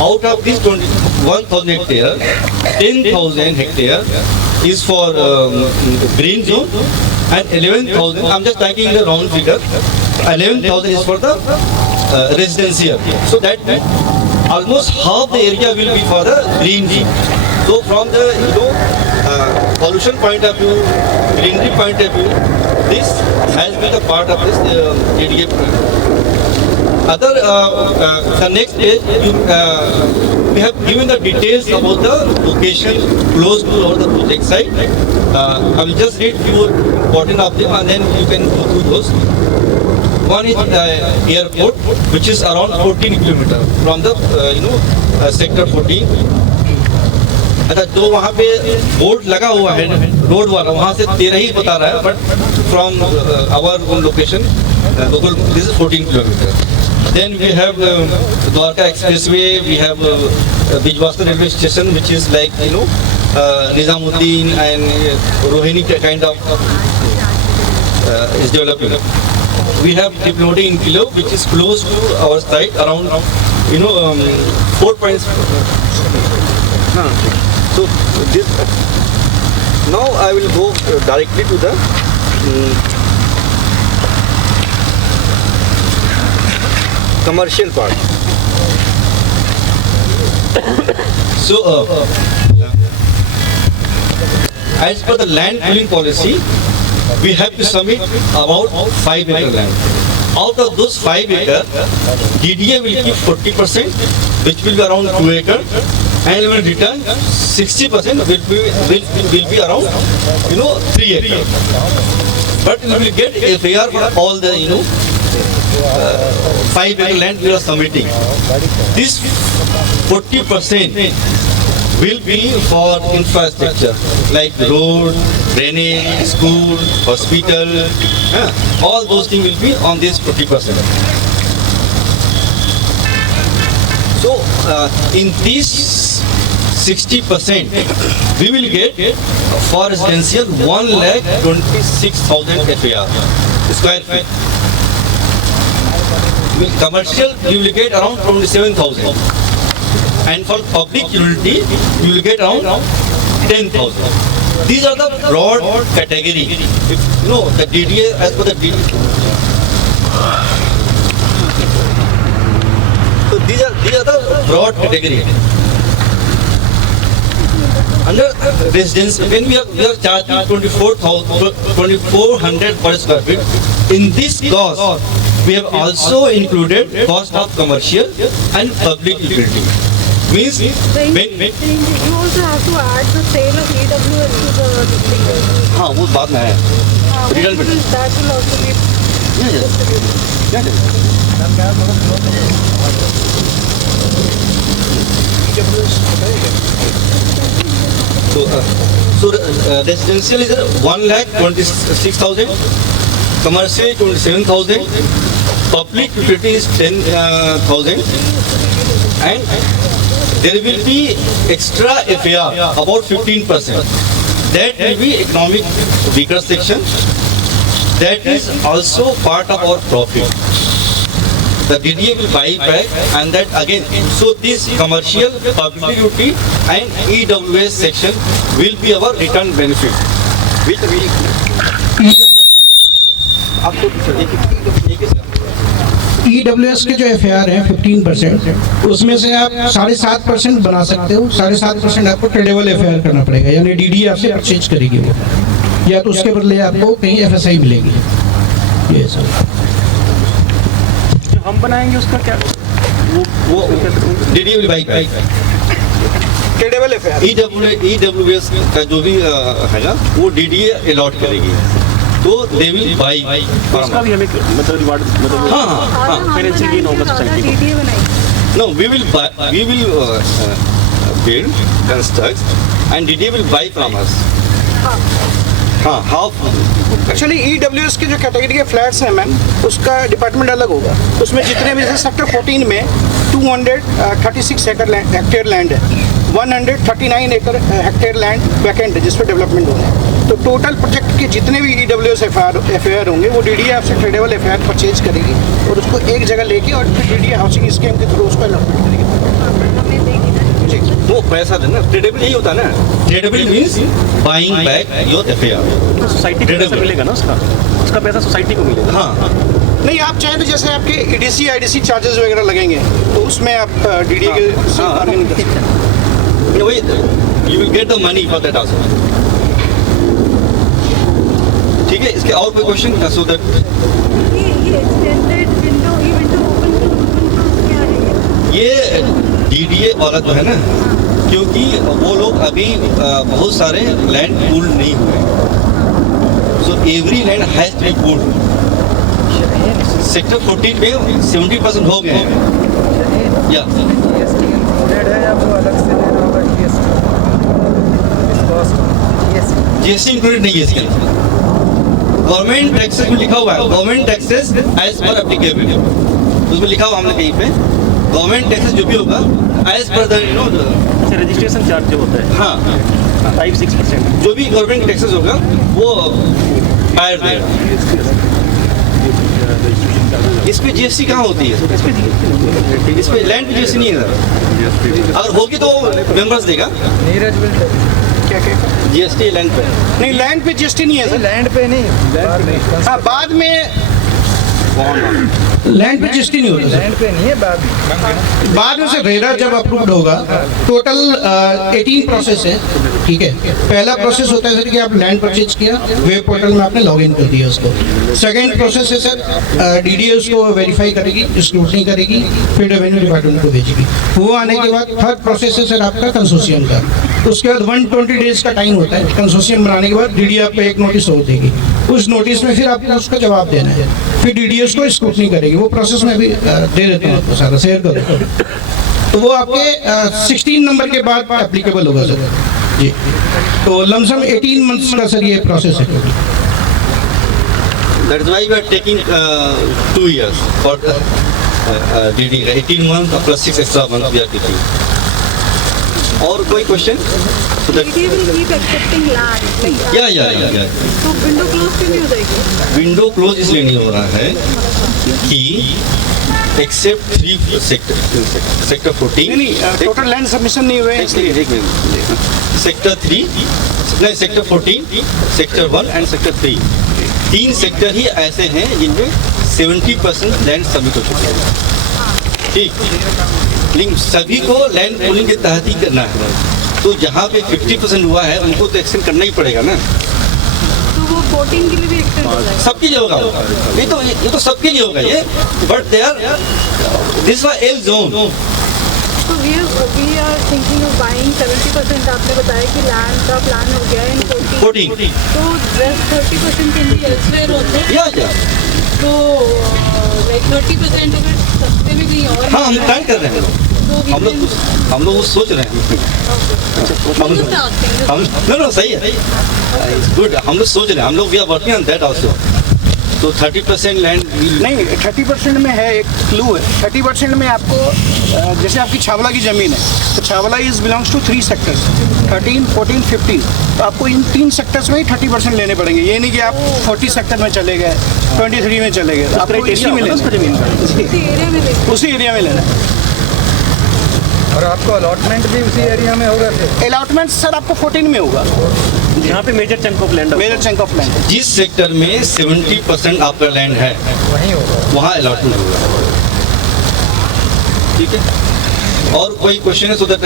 Out of this 21,000 hectare, 10,000 hectare is for green zone and 11,000, I'm just taking the round figure, 11,000 is for the residential. So that almost half the area will be for the green zone. So from the pollution point of view, greenery point of view, this has been a part of this ADA program. The next page, we have given the details about the location close to the project site. I will just read few important of them and then you can go through those. One is airport, which is around 14 kilometers from the sector 14. अच्छा जो वहाँ पे board लगा हुआ है road वाला वहाँ से 13 ही बता रहा है, but from our location this is 14 kilometre. Then we have Dwarka Expressway, we have Bijwastra railway station, which is like Nizamuddin and Rohini kind of is developing. We have Diplomatic in Kilo, which is close to our site, around 4 points. So this now I will go directly to the commercial part. So as per the land pooling policy, we have to submit about 5 acre land. Out of those 5 acre, DDA will give 40%, which will be around 2 acre, and will return 60% will be around 3 acre. But we will get FAR for all the 5 acre land we are submitting. This 40% will be for infrastructure like road, drainage, school, hospital. All those things will be on this 40%. So in this 60%, we will get for residential 1,26,000 FAR square feet. With commercial, you will get around 27,000. And for public utility, you will get around 10,000. These are the broad category. If, the DDA, as per the DDA. So these are the broad category. Under residence, when we are charging 2,400 per square feet, in this cost, we have also included cost of commercial and public utility. Means when you also have to add the sale of EWS to the thing. हाँ वो बात में है. That will also be So residential is 1,26,000, commercial 27,000, public utility is 10,000, and there will be extra FAR about 15%. That will be economic weaker section. That is also part of our profit. The DDA will buy back, and that again, so this commercial, public utility and EWS section will be our return benefit. Which we EWS के जो FAR हैं 15%, उसमें से आप 7.5% बना सकते हो. 7.5% आपको ट्रेडेबल FAR करना पड़ेगा, यानी DDA आपसे परचेज करेगी वो, या तो उसके बदले आपको कहीं FSI मिलेगी. ये सब हम बनाएंगे उसका क्या? वो DDA will buy back. Tradable FAR EWS का जो भी है ना, वो DDA अलॉट करेगी. तो they will buy. उसका भी हमें मतलब रिवार्ड हाँ फाइनेंशियल गेन होगा सोसाइटी को. No, we will build, construct, and DDA will buy from us. हाँ हाफ। एक्चुअली ईडब्ल्यूएस की जो कैटेगरी के फ्लैट्स हैं मैम, उसका डिपार्टमेंट अलग होगा। उसमें जितने भी, जैसे सेक्टर 14 में 236 हेक्टेयर लैंड है, 139 हेक्टेयर लैंड वैकेंट है जिस पर डेवलपमेंट होना है। तो टोटल प्रोजेक्ट के जितने भी ईडब्ल्यूएस एफआईआर होंगे वो डीडीए आपसे ट्रेडेबल एफआईआर परचेज करेगी और उसको एक जगह लेके और फिर डीडीए हाउसिंग स्कीम के थ्रू उसको अलॉटमेंट करेगी। वो पैसा देना ट्रेडेबल यही होता है ना। Tradable means buying back your FIR. Society को पैसा मिलेगा ना, उसका पैसा सोसाइटी को मिलेगा। हाँ नहीं, आप चाहें तो जैसे आपके ईडीसी आईडीसी चार्जेस वगैरह लगेंगे तो उसमें आप डीडीए के साथ बार्गेनिंग कर सकते हैं। वही you will get the money for that also. ठीक है, इसके और कोई क्वेश्चन? सो दैट ये डीडीए वाला जो है ना, क्योंकि वो लोग अभी बहुत सारे लैंड पूल नहीं हुए, so every land has to be pooled. Sector 14 में 70% हो गए हैं। या जीएसटी इंक्लूडेड नहीं है इसके अंदर। गवर्नमेंट टैक्सेस में लिखा हुआ है government taxes as per applicable, उसमें लिखा हुआ हमने कहीं पे गवर्नमेंट टैक्सेस जो भी होगा as per the you know registration charge जो होता है, हाँ 5-6% जो भी गवर्नमेंट टैक्सेस होगा वो हायर देगा। इस पे जीएसटी कहाँ होती है? इस पे लैंड पे जीएसटी नहीं है। अगर होगी तो मेंबर्स देगा। क्या जीएसटी लैंड पे नहीं, लैंड पे जीएसटी नहीं है सर। लैंड पे नहीं, हाँ बाद में लैंड पे जीएसटी नहीं होता, लैंड पे नहीं है। बाद में से रेरा जब अप्रूव्ड होगा, टोटल 18 प्रोसेस है। ठीक है, पहला प्रोसेस होता है सर कि आप लैंड परचेज किया, वेब पोर्टल में आपने लॉगिन कर दिया उसको। सेकंड प्रोसेस है सर डीडीए उसको वेरीफाई करेगी, स्क्रूटनी करेगी, फिर रेवेन्यू डिपार्टमेंट को भेजेगी। वो आने के बाद थर्ड प्रोसेस है सर आपका कंसोर्शियम का। उसके बाद 120 डेज का टाइम होता है कंसोर्शियम बनाने के बाद। डीडीए आपको एक नोटिस और देगी, उस नोटिस में फिर आपको उसका जवाब देना है, फिर डीडीए उसको स्क्रूटनी करेगी। वो प्रोसेस में भी दे देता हूँ आपको, सारा शेयर कर देता हूँ। तो वो आपके 16 नंबर के बाद एप्लीकेबल होगा सर जी। तो लमसम 18 मंथ्स का सर ये प्रोसेस है। That is why we are taking 2 years for DD. 18 months plus 6 extra months we are taking. और कोई question? DD will keep accepting land. या तो विंडो क्लोज क्यों नहीं हो जाएगी? विंडो क्लोज इसलिए नहीं हो रहा है कि एक्सेप्ट 3 सेक्टर 14 नहीं, टोटल लैंड सबमिशन नहीं हुए इसलिए। सेक्टर 3 नहीं, sector 14, sector 1 and sector 3, 3 sector ही ऐसे हैं जिनमें 70% लैंड सबमिट हो चुके हैं। ठीक, लेकिन सभी को लैंड पूलिंग के तहत ही करना है। तो जहाँ पे 50% हुआ है उनको तो एक्सटेंड करना ही पड़ेगा ना। तो वो 14 के लिए भी एक्सटेंड हो जाएगा? सबके लिए होगा ये तो सबके लिए होगा ये। But they are this was L zone. तो we are thinking of buying 70%. आपने बताया कि लैंड का प्लान हो गया है 14. तो rest 30% can be elsewhere also. या तो like 30% अगर सस्ते में कहीं और। हाँ, हम प्लान कर रहे हैं। हम लोग सोच रहे हैं। नो सही है, इट्स गुड। हम लोग सोच रहे हैं, हम लोग we are working on that also. तो 30% लैंड नहीं, 30% में है एक क्लू है। 30% में आपको जैसे आपकी छावला की ज़मीन है तो Chhawla is belongs to 3 sectors 13, 14, 15। तो आपको इन 3 सेक्टर्स में ही 30% लेने पड़ेंगे। ये नहीं कि आप 40 सेक्टर में चले गए, 23 में चले गए। आपको इसी में लेना, उसी एरिया में लेना। और आपको अलॉटमेंट भी उसी एरिया में होगा? अलॉटमेंट सर आपको 14 में होगा, जहाँ पे major chunk of land, major chunk of land. जिस सेक्टर में 70% आपका लैंड है वहीं होगा, वहाँ अलॉटमेंट होगा। ठीक है, और कोई क्वेश्चन है? सुधर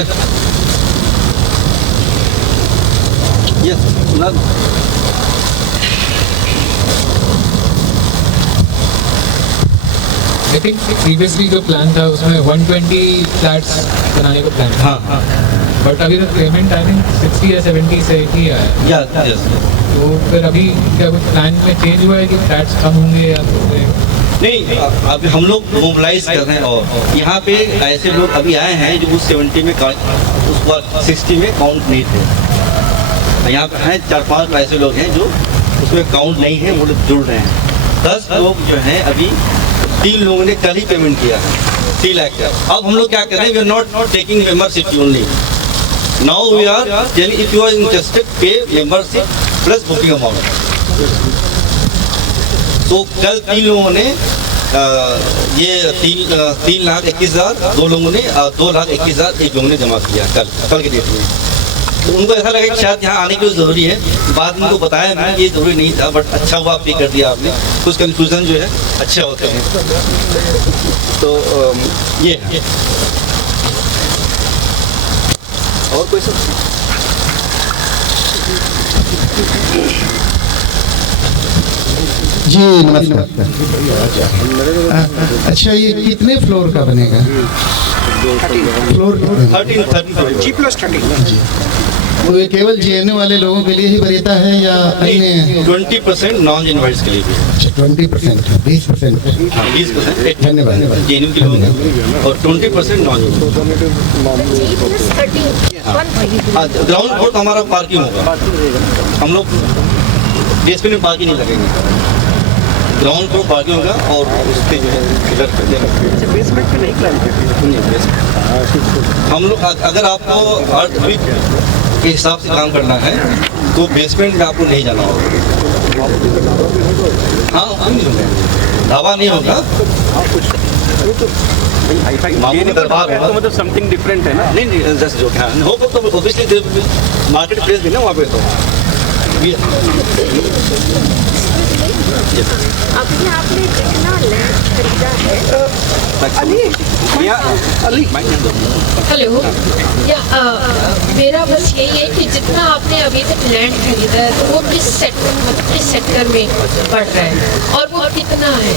I think previously जो प्लान था उसमें 120 फ्लैट्स बनाने का प्लान था। हाँ। बट अभी तक पेमेंट आई थिंक 60 या 70 से ही आया। तो फिर अभी क्या कुछ प्लान में चेंज हुआ है कि फ्लैट्स कम होंगे या नहीं? अभी हम लोग मोबिलाइज कर रहे हैं और यहाँ पे ऐसे लोग अभी आए हैं जो उस 70 में उसको 60 में काउंट नहीं थे। यहाँ पे हैं 4-5 ऐसे लोग हैं जो उसमें काउंट नहीं है, वो लोग जुड़ रहे हैं। 10 लोग जो हैं अभी 3 लोगों ने कल ही पेमेंट किया है 3 लाख का। अब हम लोग क्या कर रहे हैं, we are not taking membership only, now we are telling if you are interested pay membership plus booking amount. तो कल 3 लोगों ने ये 3,21,000, 2 लोगों ने 2,21,000 एक लोगों ने जमा किया कल के डेट में। तो उनको ऐसा लगा कि शायद यहाँ आने की ज़रूरी है, बाद में उनको बताया मैं ये ज़रूरी नहीं था, बट अच्छा हुआ पे कर दिया आपने, कुछ कंफ्यूजन जो है अच्छे होते हैं। तो ये है। और कोई सब जी नमस्कार। अच्छा ये कितने फ्लोर का बनेगा? Floor 13 G+13। वो ये केवल जेएनयू वाले लोगों के लिए ही वरीयता है या अन्य? 20% नॉन इनवाइट्स के लिए भी। 20%, 20%। हाँ 20%। धन्यवाद। जेएनयू के लोग हैं और 20% नॉन इनवाइट्स। ग्राउंड फ्लोर तो हमारा पार्किंग होगा, हम लोग बेसमेंट में पार्किंग नहीं लगेंगे, ग्राउंड फ्लोर पार्किंग होगा और उस पर जो है फिलर कर देगा। बेसमेंट पे नहीं प्लान करते हम लोग। अगर आपको अर्थ विक के हिसाब से काम करना है तो बेसमेंट में आपको नहीं जाना होगा। हाँ दावा नहीं होगा, मामूली दरबार है तो मतलब समथिंग डिफरेंट है ना। नहीं जैसे जो क्या होगा तो ऑब्वियसली मार्केट प्लेस भी ना वहाँ पे। तो अभी आपने कितना लैंड खरीदा है? हेलो, मेरा बस यही है कि जितना आपने अभी तक लैंड खरीदा है तो वो किस सेक्टर में पड़ रहा है और वो कितना है?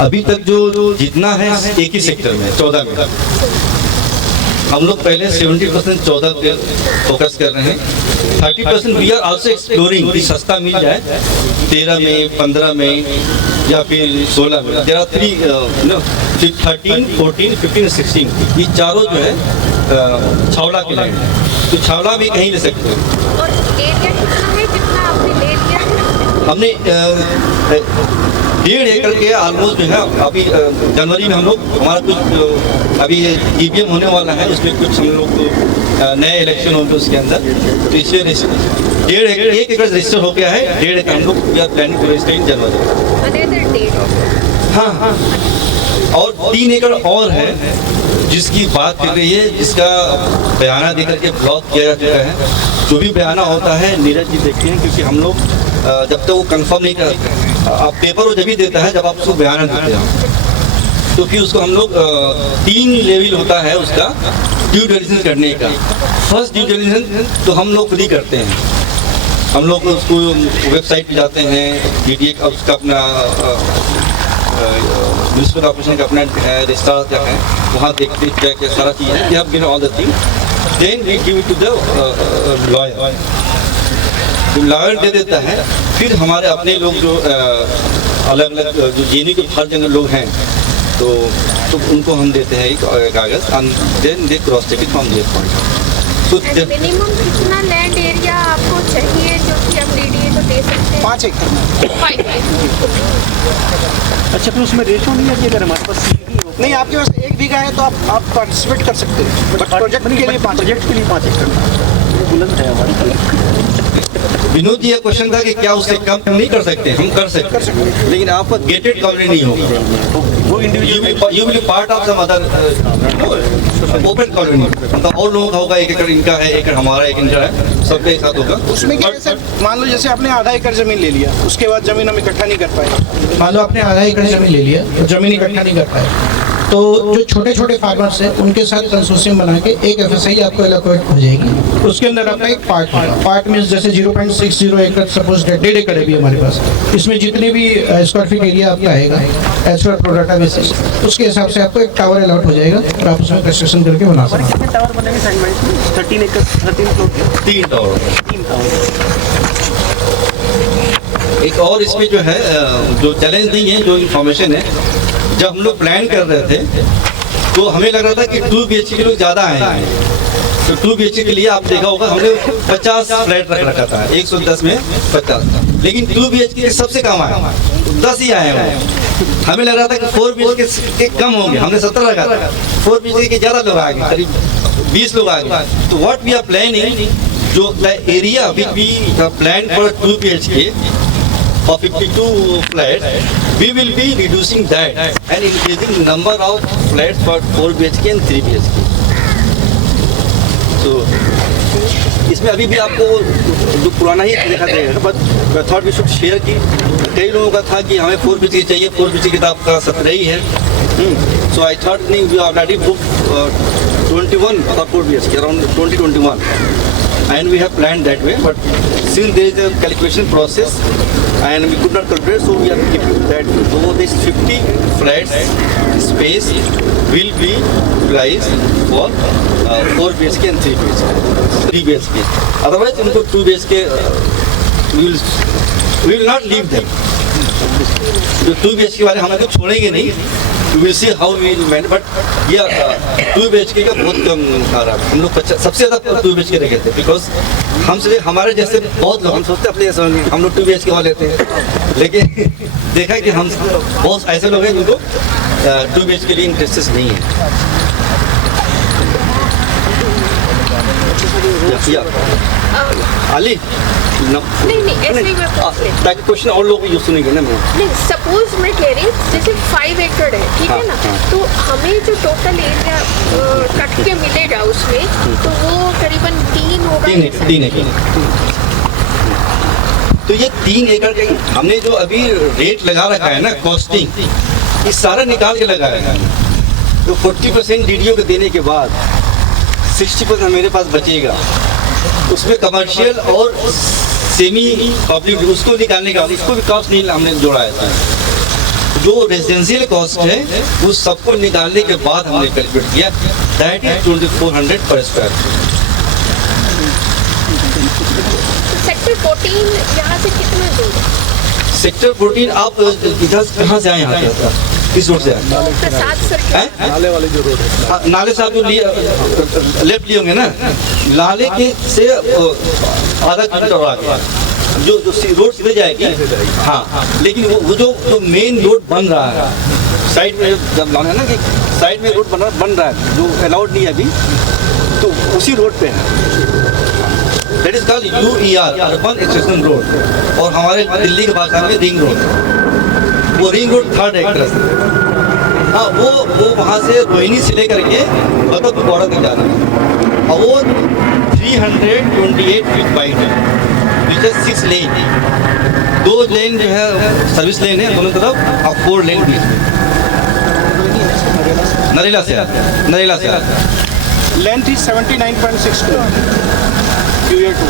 अभी तक जो जितना है एक ही सेक्टर में 14 में। हम लोग पहले 70% 14 पे फोकस कर रहे हैं, 30% वी आर आल्सो एक्सप्लोरिंग कि सस्ता मिल जाए 13 में, 15 में या फिर 16 में। देयर आर 3 13, 14, 15, 16 ये चारों जो है छावला के लैंड है, तो छावला भी कहीं ले सकते हैं। और एरिया कितना है जितना आपने ले लिया है? हमने 1.5 एकड़ के ऑलमोस्ट जो है अभी जनवरी में हम लोग हमारा कुछ अभी ईवीएम होने वाला है, उसमें कुछ हम लोग नए इलेक्शन होंगे उसके अंदर, तो इसलिए 1 एकड़ रजिस्टर हो गया है। 1.5 एकड़ हम लोग प्लानिंग टू रजिस्टर इन जनवरी। हाँ हाँ, और 3 एकड़ और है जिसकी बात कर रही है, जिसका बयाना देकर के ब्लॉक किया जा चुका है। जो भी बयाना होता है नीरज जी देखते हैं, क्योंकि हम लोग जब तक वो कंफर्म नहीं करते, आप पेपर वो जब भी देता है जब आप उसको बयाना देते हैं, तो फिर उसको हम लोग 3 लेवल होता है उसका ड्यू डिलिजेंस करने का। फर्स्ट ड्यू डिलिजेंस तो हम लोग खुद ही करते हैं, हम लोग उसको वेबसाइट पे जाते हैं, DDA का उसका अपना म्यूनसिपल कॉर्पोरेशन का अपना रजिस्टर क्या है, वहाँ देखते क्या क्या सारा चीज़ है, we have all the thing, then we give it to the lawyer. Lawyer दे देता है, फिर हमारे अपने लोग जो अलग अलग जो जेएनयू के हर जगह लोग हैं तो उनको हम देते हैं एक कागज़, and then they cross check it from their point. तो मिनिमम कितना लैंड एरिया आपको चाहिए जो कि आप DDA को दे सकते हैं? 5 एकड़। 5 अच्छा, फिर उसमें रेशो नहीं है कि अगर हमारे पास नहीं, आपके पास 1 बीघा है तो आप पार्टिसिपेट कर सकते हैं, बट प्रोजेक्ट के लिए 5 एकड़ बुलंद है हमारी। विनोद जी, ये क्वेश्चन था कि क्या उससे कम नहीं कर सकते? हम कर सकते हैं, लेकिन आपका गेटेड कॉलोनी नहीं होगा, वो individual you will part of some other open colony, मतलब और लोगों का होगा, 1 एकड़ इनका है, 1 एकड़ हमारा, 1 एकड़ है, सबके साथ होगा। उसमें क्या है सर, मान लो जैसे आपने आधा एकड़ जमीन ले लिया, उसके बाद जमीन हम इकट्ठा नहीं कर पाए। मान लो आपने आधा एकड़ जमीन ले लिया, जमीन इकट्ठा नहीं कर पाए, तो जो छोटे छोटे फार्मर्स हैं उनके साथ कंसोर्शियम बना के एक FSI आपको एलोकेट हो जाएगी, उसके अंदर आपका एक पार्ट मीन्स जैसे 0.60 एकड़ सपोज 1.5 एकड़ है भी हमारे पास, इसमें जितने भी स्क्वायर फीट एरिया आपका आएगा एज पर प्रोडाटा बेसिस, उसके हिसाब से आपको एक टावर अलॉट हो जाएगा और आप उसमें कंस्ट्रक्शन करके बना सकते हैं। टावर बनेंगे 13 एकड़ 13 फ्लोर के 3 टावर। एक और इसमें जो है जो चैलेंज नहीं है, जो इन्फॉर्मेशन है, जब हम लोग प्लान कर रहे थे तो हमें लग रहा था कि 2 BHK के लोग ज़्यादा आएंगे, तो 2 BHK के लिए आप देखा होगा हमने 50 फ्लैट रख रखा था, 110 में 50, लेकिन 2 BHK के सबसे कम आए, 10 ही आए हैं। हमें लग रहा था कि 4 BHK के कम होंगे, हमने 17 रखा था, 4 BHK के ज़्यादा लोग आ गए, करीब 20 लोग आ गए। तो व्हाट वी आर प्लानिंग, जो the area which we plan for 2 BHK for 52 flats, we will be reducing that and increasing number of flats for 4 BHK and 3 BHK. So इसमें अभी भी आपको जो पुराना ही देखा जाएगा, but thought we should share की कई लोगों का था कि हमें 4 BHK चाहिए, 4 BHK तो आपका 17 ही है। सो आई थॉट नहीं, we already book 21 for 4 BHK, around 2021, and we have planned that way, but since there is a calculation process and we could not calculate, so we are keeping that. So this 50 flats space will be utilized for 4 BHK and 3 BHK. 3 BHK. Otherwise, उनको 2 BHK we will not leave them. जो 2 BHK वाले हमारे को छोड़ेंगे नहीं. We will see how we will manage, but yeah, 2 BHK का बहुत कम आ रहा है। हम लोग सबसे ज़्यादा 2 BHK रखे थे, बिकॉज हमसे हमारे जैसे बहुत लोग, हम सोचते अपने जैसे हम लोग 2 BHK वाले थे, लेकिन देखा कि हम बहुत ऐसे लोग हैं जिनको 2 BHK के लिए इंटरेस्ट नहीं है। आली नहीं ऐसे ही मैं पूछ लेती हूँ। ताकि क्वेश्चन और लोग यूज सुनेंगे ना। नहीं, सपोज मैं कह रही हूँ जैसे 5 एकड़ है, ठीक है ना, तो हमें जो टोटल एरिया कट के मिलेगा उसमें, तो वो करीबन 3 होगा। 3 एकड़। तो ये 3 एकड़ का हमने जो अभी रेट लगा रखा है ना, कॉस्टिंग, ये सारा निकाल के लगाया है। तो 40% DDO को देने के बाद 60% मेरे पास बचेगा, उसमें कमर्शियल और सेमी पब्लिक उसको निकालने का, उसको भी कॉस्ट नहीं हमने जोड़ा है। जो रेजिडेंशियल कॉस्ट है उस सबको निकालने के बाद हमने कैलकुलेट किया, दैट इज 2400 पर स्क्वायर। सेक्टर 14 यहाँ से कितना दूर है? सेक्टर 14 आप इधर कहाँ से आए? यहाँ किस रोड से आए? नाले वाले जो रोड है, नाले से आप जो लेफ्ट लिए होंगे ना, नाले के से आधा किलोमीटर और आगे जो रोड सीधे जाएगी। हाँ, लेकिन वो जो मेन रोड बन रहा है साइड में, जब लाना है ना कि साइड में रोड बन रहा है जो अलाउड नहीं है अभी, तो उसी रोड पे है। That is called UER, urban extension road, और हमारे दिल्ली की भाषा में रिंग रोड। वो रिंग रोड 3rd एक्ट्रेस, हाँ, वो वहाँ से रोहिणी से लेकर के मतलब बॉर्डर तक जा रहा है, और वो 328 फीट वाइड है, विच इज 6 लेन। 2 लेन जो है सर्विस लेन है दोनों तरफ, और 4 लेन बीच में। नरेला से लेंथ इज 79.6 UER 2,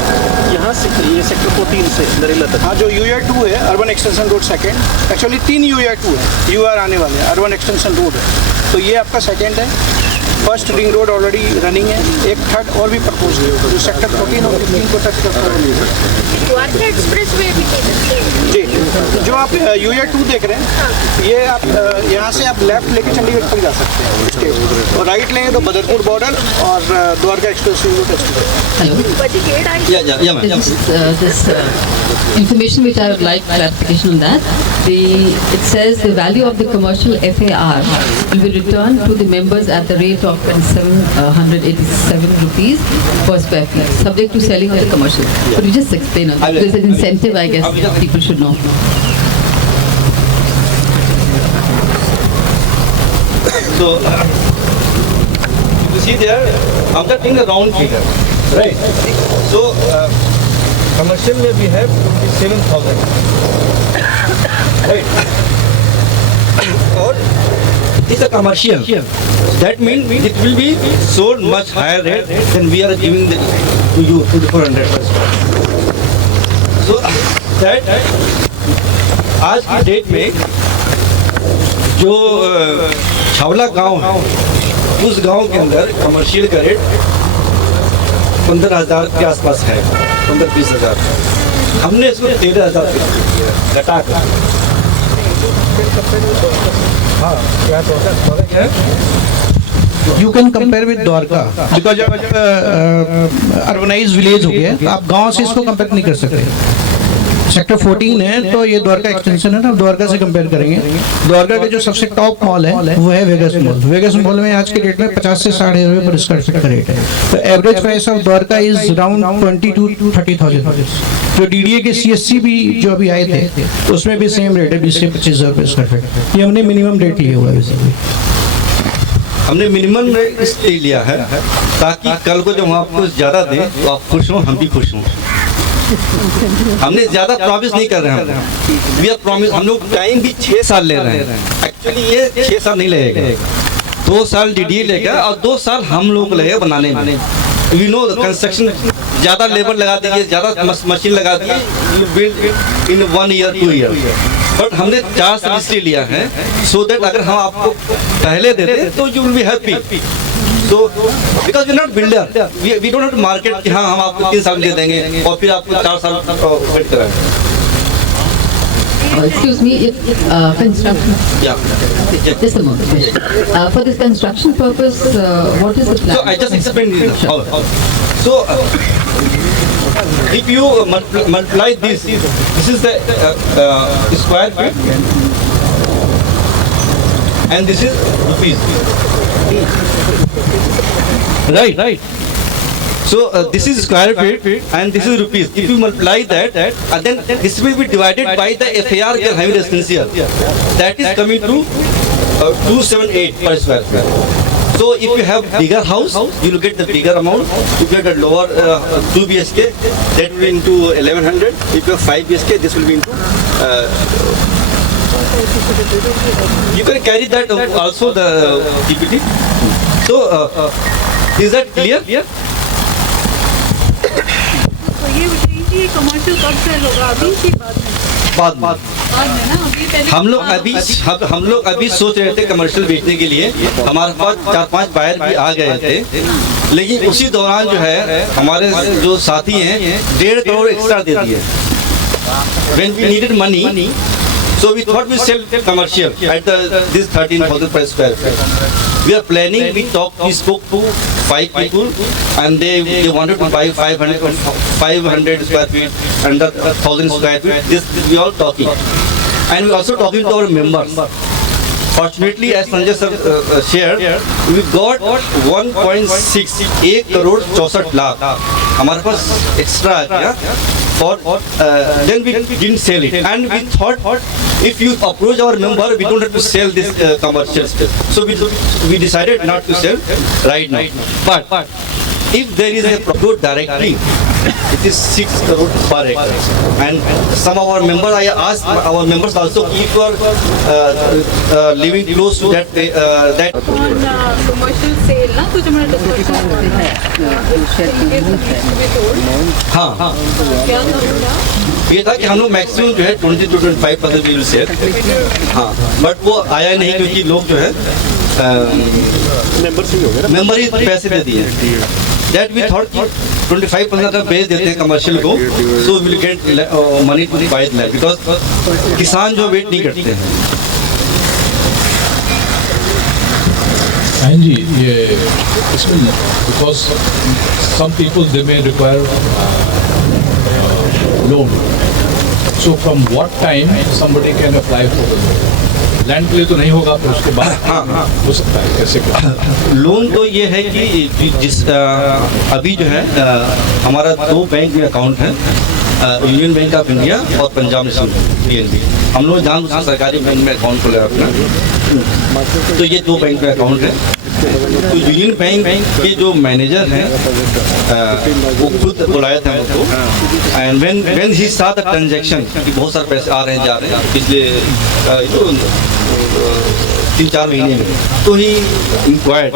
यहाँ से ये सेक्टर 14 से नरेला तक। हाँ, जो UER 2 है, urban extension road second, actually 3 UER 2 है, UR आने वाले हैं, अर्बन एक्सटेंशन रोड है, तो ये आपका सेकेंड है। First ring road already running है, एक 3rd और भी प्रपोज है जो सेक्टर 14 और 15 को टच करता है। द्वारका एक्सप्रेस वे भी जी, जो आप UER 2 देख रहे हैं, ये आप यहाँ से आप लेफ्ट लेके चंडीगढ़ तक जा सकते हैं, और राइट लेंगे तो बदरपुर बॉर्डर और द्वारका एक्सप्रेस वे को touch information which I would like clarification on that. It says the value of the commercial FAR will be returned to the members at the rate of 2,787 rupees per square feet, subject to selling of the commercial. Could you just explain on that? There's an incentive, I guess, people should know. So, you see there, I'm just taking a round figure, right? So, commercial में we have 27,000, right? और it's a commercial. That means it will be sold much higher rate than we are giving to you, to the 400. So that आज की date में जो छावला गांव है, उस गांव के अंदर कमर्शियल का रेट 15,000 के आसपास है, 15-20 हज़ार। हमने इसको 13,000 घटा कर, हाँ क्या है you can compare with Dwarka, because urbanise village हो गया, आप गांव से इसको कंपेयर नहीं कर सकते। सेक्टर 14 है तो ये द्वारका एक्सटेंशन है ना, द्वारका से कंपेयर करेंगे। द्वारका का जो सबसे टॉप मॉल है वो है वेगस मॉल। वेगस मॉल में आज के डेट में 50 से 60 रुपए पर स्क्वायर फीट का रेट है। तो average price of Dwarka is around 20 to 30,000। जो डीडीए के CSC भी जो अभी आए थे उसमें भी सेम रेट है, 20 से 25,000 रुपए स्क्वायर फीट। ये हमने मिनिमम रेट लिया हुआ है बेसिकली। हमने मिनिमम रेट इसलिए लिया है ताकि कल को जब हम आपको ज़्यादा दें तो आप खुश हों, हम भी खुश हों। हमने ज्यादा प्रॉमिस नहीं कर रहे हैं, वी आर प्रॉमिस। हम लोग टाइम भी 6 साल ले रहे हैं। एक्चुअली ये 6 साल नहीं लगेगा, 2 साल डीडीए लेगा और 2 साल हम लोग लगेगा बनाने में। वी नो कंस्ट्रक्शन, ज़्यादा लेबर लगा दीजिए, ज़्यादा मशीन लगा दीजिए, you build in 1 year 2 year। But हमने 4 साल इसलिए लिया है सो दैट अगर हम आपको पहले दे दें तो you will be happy. So, because we're not builder, we don't have to market कि हाँ हम आपको 3 साल दे देंगे और फिर आपको 4 साल वेट कराएंगे। Excuse me, if construction. Yeah. Just a moment. For this construction purpose, what is the plan? So I just explained this. So if you multiply this is the square feet, and this is rupees. Right. So this is square feet and this is rupees. If you multiply that, and then this will be divided by the FAR we are having residential. That is coming to 278 per square feet. So if you have bigger house, you will get the bigger amount. If you have a lower 2 BHK, that will be into 1100. If you have 5 BHK, this will be into. You can carry that also the PPT. So is that clear? तो ये बताइए कि commercial कब cell होगा, अभी की बात है? बाद में ना, अभी पहले हम लोग अभी सोच रहे थे कमर्शियल बेचने के लिए। हमारे पास 4-5 बायर भी आ गए थे, लेकिन उसी दौरान जो है हमारे जो साथी हैं 1.5 करोड़ एक्स्ट्रा दे दिए। When we needed money, so we thought we sell commercial at this 13,000 per square feet. We are planning. We spoke to 5 people, and they wanted to buy 500 square feet, under 1,000 square feet. This we all talking, and we also talking to our members. Fortunately, as Sanjay sir shared, we got 1.68 crore 64 lakh. हमारे पास extra आ गया। Then we didn't sell it, and we thought if you approach our member, we don't have to sell this commercial space. So we decided not to sell right now. But if there is a proposal directly, it is 6 crore per acre. And some of our members, I asked our members also, if you are living close to that on commercial sale ना कुछ हमारा discussion हाँ क्या था? ये था कि हम लोग मैक्सिमम जो है 20 to 25% वी विल सेल। हाँ, बट वो आया नहीं क्योंकि लोग जो है मेंबर ही पैसे दे दिए। दैट वी थॉट 25% अगर बेच देते हैं कमर्शियल को, so will get money to buy the land, because किसान जो वेट नहीं करते हैं। हाँ जी, ये इसमें because some people they may require loan, so from what time somebody can apply for land के लिए तो नहीं होगा, पर उसके बाद हो सकता है। कैसे लोन तो ये है कि जिस अभी जो है हमारा 2 बैंक में अकाउंट है, यूनियन बैंक ऑफ इंडिया और पंजाब नेशनल PNB। हम लोग जान सरकारी बैंक में अकाउंट खोले अपना, तो ये 2 बैंक में अकाउंट है। तो यूनियन बैंक के जो मैनेजर हैं वो खुद बुलाए थे हमको, and when he saw the transaction कि बहुत सारे पैसे आ रहे हैं जा रहे हैं पिछले 3-4 महीने में, तो ही इंक्वायर्ड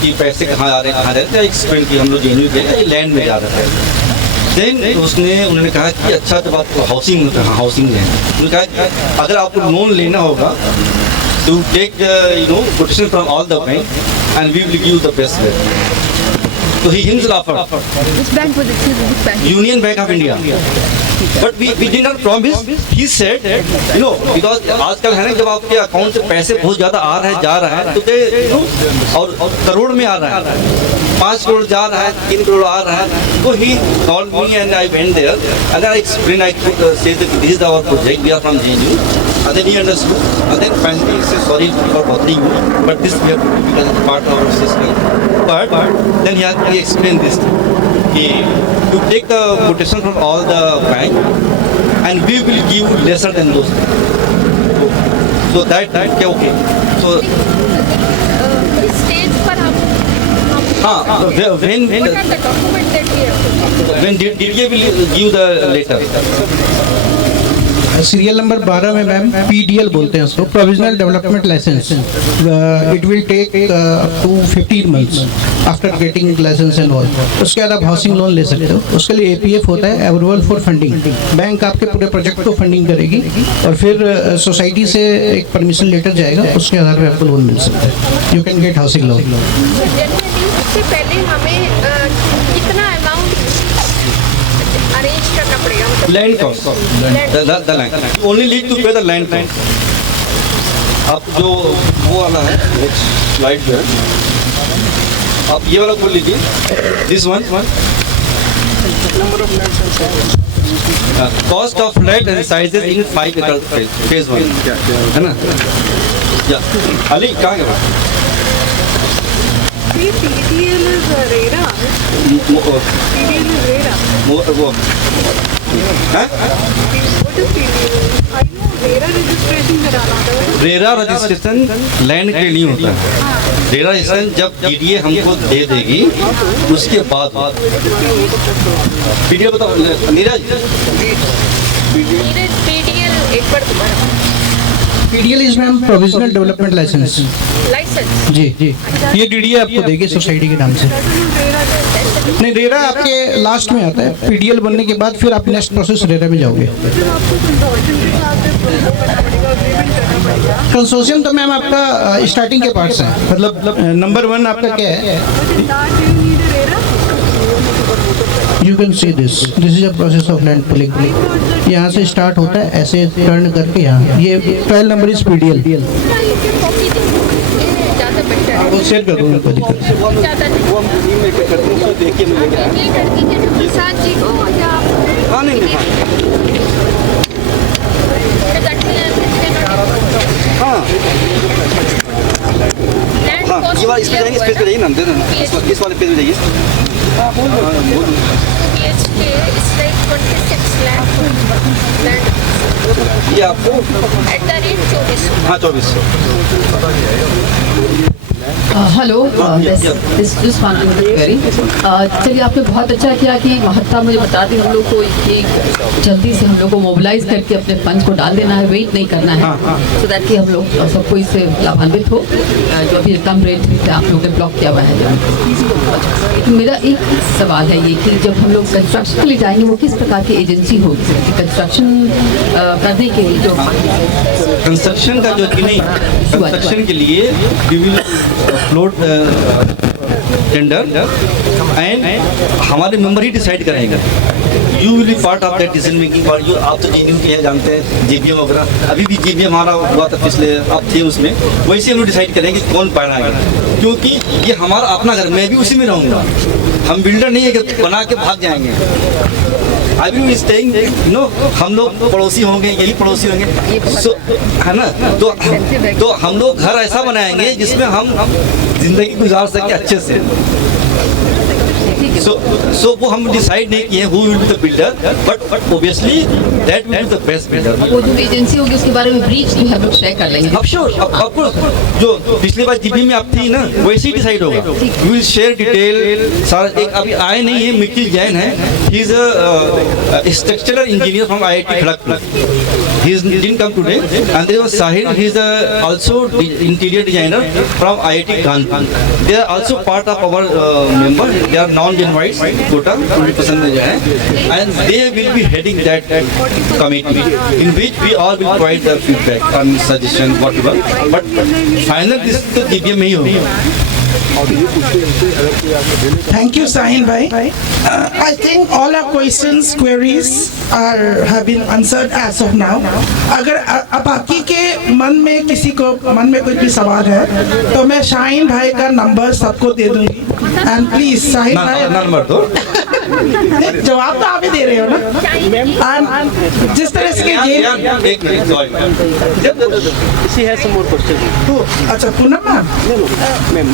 कि पैसे कहाँ आ रहे हैं, कहाँ रहते हैं। एक्सप्लेन कि हम लोग जेन्यू के लैंड में जा रहे थे। देन उन्होंने कहा कि अच्छा जब आपको हाउसिंग है, उन्होंने कहा कि अगर आपको लोन लेना होगा to take quotation from all the bank and we will give you the best rate. So he himself offered. Which bank was it? Which bank? Union Bank of India. But we did not promise. He said, you know, because आजकल है ना जब आपके account से पैसे बहुत ज़्यादा आ रहे हैं जा रहा है तो दे you know, और करोड़ में आ रहा है, 5 करोड़ जा रहा है, 3 करोड़ आ रहा है. So he called me and I went there and I explained, I said that this is our project, we are from JNU. And then he understood. And then finally he said, sorry for bothering you, but this we have to do because it's part of our system. But then he explained this. You take the quotation from all the bank and we will give you lesser than those. So that okay. So Which stage पर हम when what are the documents that we have to when DDA will give the letter. Serial number 12 में ma'am PDL बोलते हैं उसको, provisional development licence. It will take up to 15 months after getting licence and all. उसके बाद आप housing loan ले सकते हो. उसके लिए APF होता है, अप्रूवल फॉर फंडिंग. बैंक आपके पूरे प्रोजेक्ट को फंडिंग करेगी और फिर सोसाइटी से एक परमिशन लेटर जाएगा, उसके आधार पर आपको लोन मिल सकता है. You can get housing loan. उससे पहले हमें कितना अमाउंट अरेंज करना पड़ेगा? मतलब Land cost. The land. You only need to pay the land cost. आप जो वो वाला है स्लाइड जो है, आप ये वाला खोल लीजिए. This one. Cost of flat and sizes in 5 acre phase 1. है ना? Yeah. Ali कहाँ गया? PDL is RERA. PDL is RERA. वो हैं? What is PDL? I know RERA registration कराना था. रेरा रजिस्ट्रेशन लैंड के लिए होता है. रेरा रजिस्ट्रेशन जब DDA हमको दे देगी उसके बाद PDL बताओ नीरज. PDL एक बार दोबारा. PDL is ma'am provisional development licence. Licence जी. ये DDA आपको देगी सोसाइटी के नाम से. नहीं, रेरा आपके लास्ट में आता है. PDL बनने के बाद फिर आप नेक्स्ट प्रोसेस रेरा में जाओगे. कंसोर्शियम तो मैम आपका स्टार्टिंग के पार्ट्स हैं. मतलब नंबर 1 आपका क्या है? You can see this is a process of land pulling. यहाँ से स्टार्ट होता है, ऐसे टर्न करके यहाँ. ये 12 नंबर इज PDL. वो शेयर कर दूँगा, कोई दिक्कत हाँ ये वाला इस पे जाइए ना, दे देना इस वाले पेज पे जाइए. हाँ बोल. BHK is like 26 lakh land. ये आपको At the rate 24. हाँ 2400. Hello, this one query. चलिए, आपने बहुत अच्छा किया कि महत्ता मुझे बता दी. हम लोग को एक जल्दी से हम लोग को मोबिलाइज करके अपने फंड्स को डाल देना है, वेट नहीं करना है, सो दैट कि हम लोग सबको इससे लाभान्वित हो. जो भी कम रेट आप लोगों ने ब्लॉक किया हुआ है. लेकिन मेरा एक सवाल है ये कि जब हम लोग कंस्ट्रक्शन के लिए जाएंगे, वो किस प्रकार की एजेंसी होगी कंस्ट्रक्शन करने के लिए? जो कंस्ट्रक्शन का जो कि नहीं, कंस्ट्रक्शन के लिए we will float tender and हमारे मेंबर ही डिसाइड करेंगे. You will be part of that decision making. और जो आप तो JNU के हैं जानते हैं, GBM वगैरह. अभी भी GBM हमारा हुआ था पिछले, आप थे उसमें. वैसे हम लोग डिसाइड करेंगे कौन पाएगा, क्योंकि ये हमारा अपना घर, मैं भी उसी में रहूँगा. हम बिल्डर नहीं है कि बना के भाग जाएंगे. अभी भी स्टेइंग नो, हम लोग पड़ोसी होंगे, यही पड़ोसी होंगे, है ना. तो हम लोग घर ऐसा बनाएंगे जिसमें हम जिंदगी गुजार सके अच्छे से. So वो हम डिसाइड नहीं किए who will be the builder, but obviously that will be the best builder. वो जो एजेंसी होगी उसके बारे में ब्रीफ जो है हम लोग शेयर कर लेंगे. Of course, जो पिछली बार GP में आप थी ना, वैसे ही डिसाइड होगा. We will share detail. सारा एक अभी आए नहीं है, मिक्की जैन है. He is a structural engineer from IIT Kharagpur. He didn't come today. And there was Sahil. He is also interior designer from IIT Kanpur. They are also part of our member. They are non-Genoites, quota 20% में जो है, and they will be heading that committee in which we all will provide the feedback and suggestion whatever. But final this तो GBM में ही होगा. Thank you, Sahin bhai. I think all our questions, queries have been answered as of now. अगर बाकी के मन में किसी को मन में कोई भी सवाल है तो मैं शाहीन भाई का नंबर सबको दे दूंगी. And please, शाहीन भाई नंबर दो. जवाब तो आप ही दे रहे हो ना. And जिस तरह से एक मिनट अच्छा पूनम मैम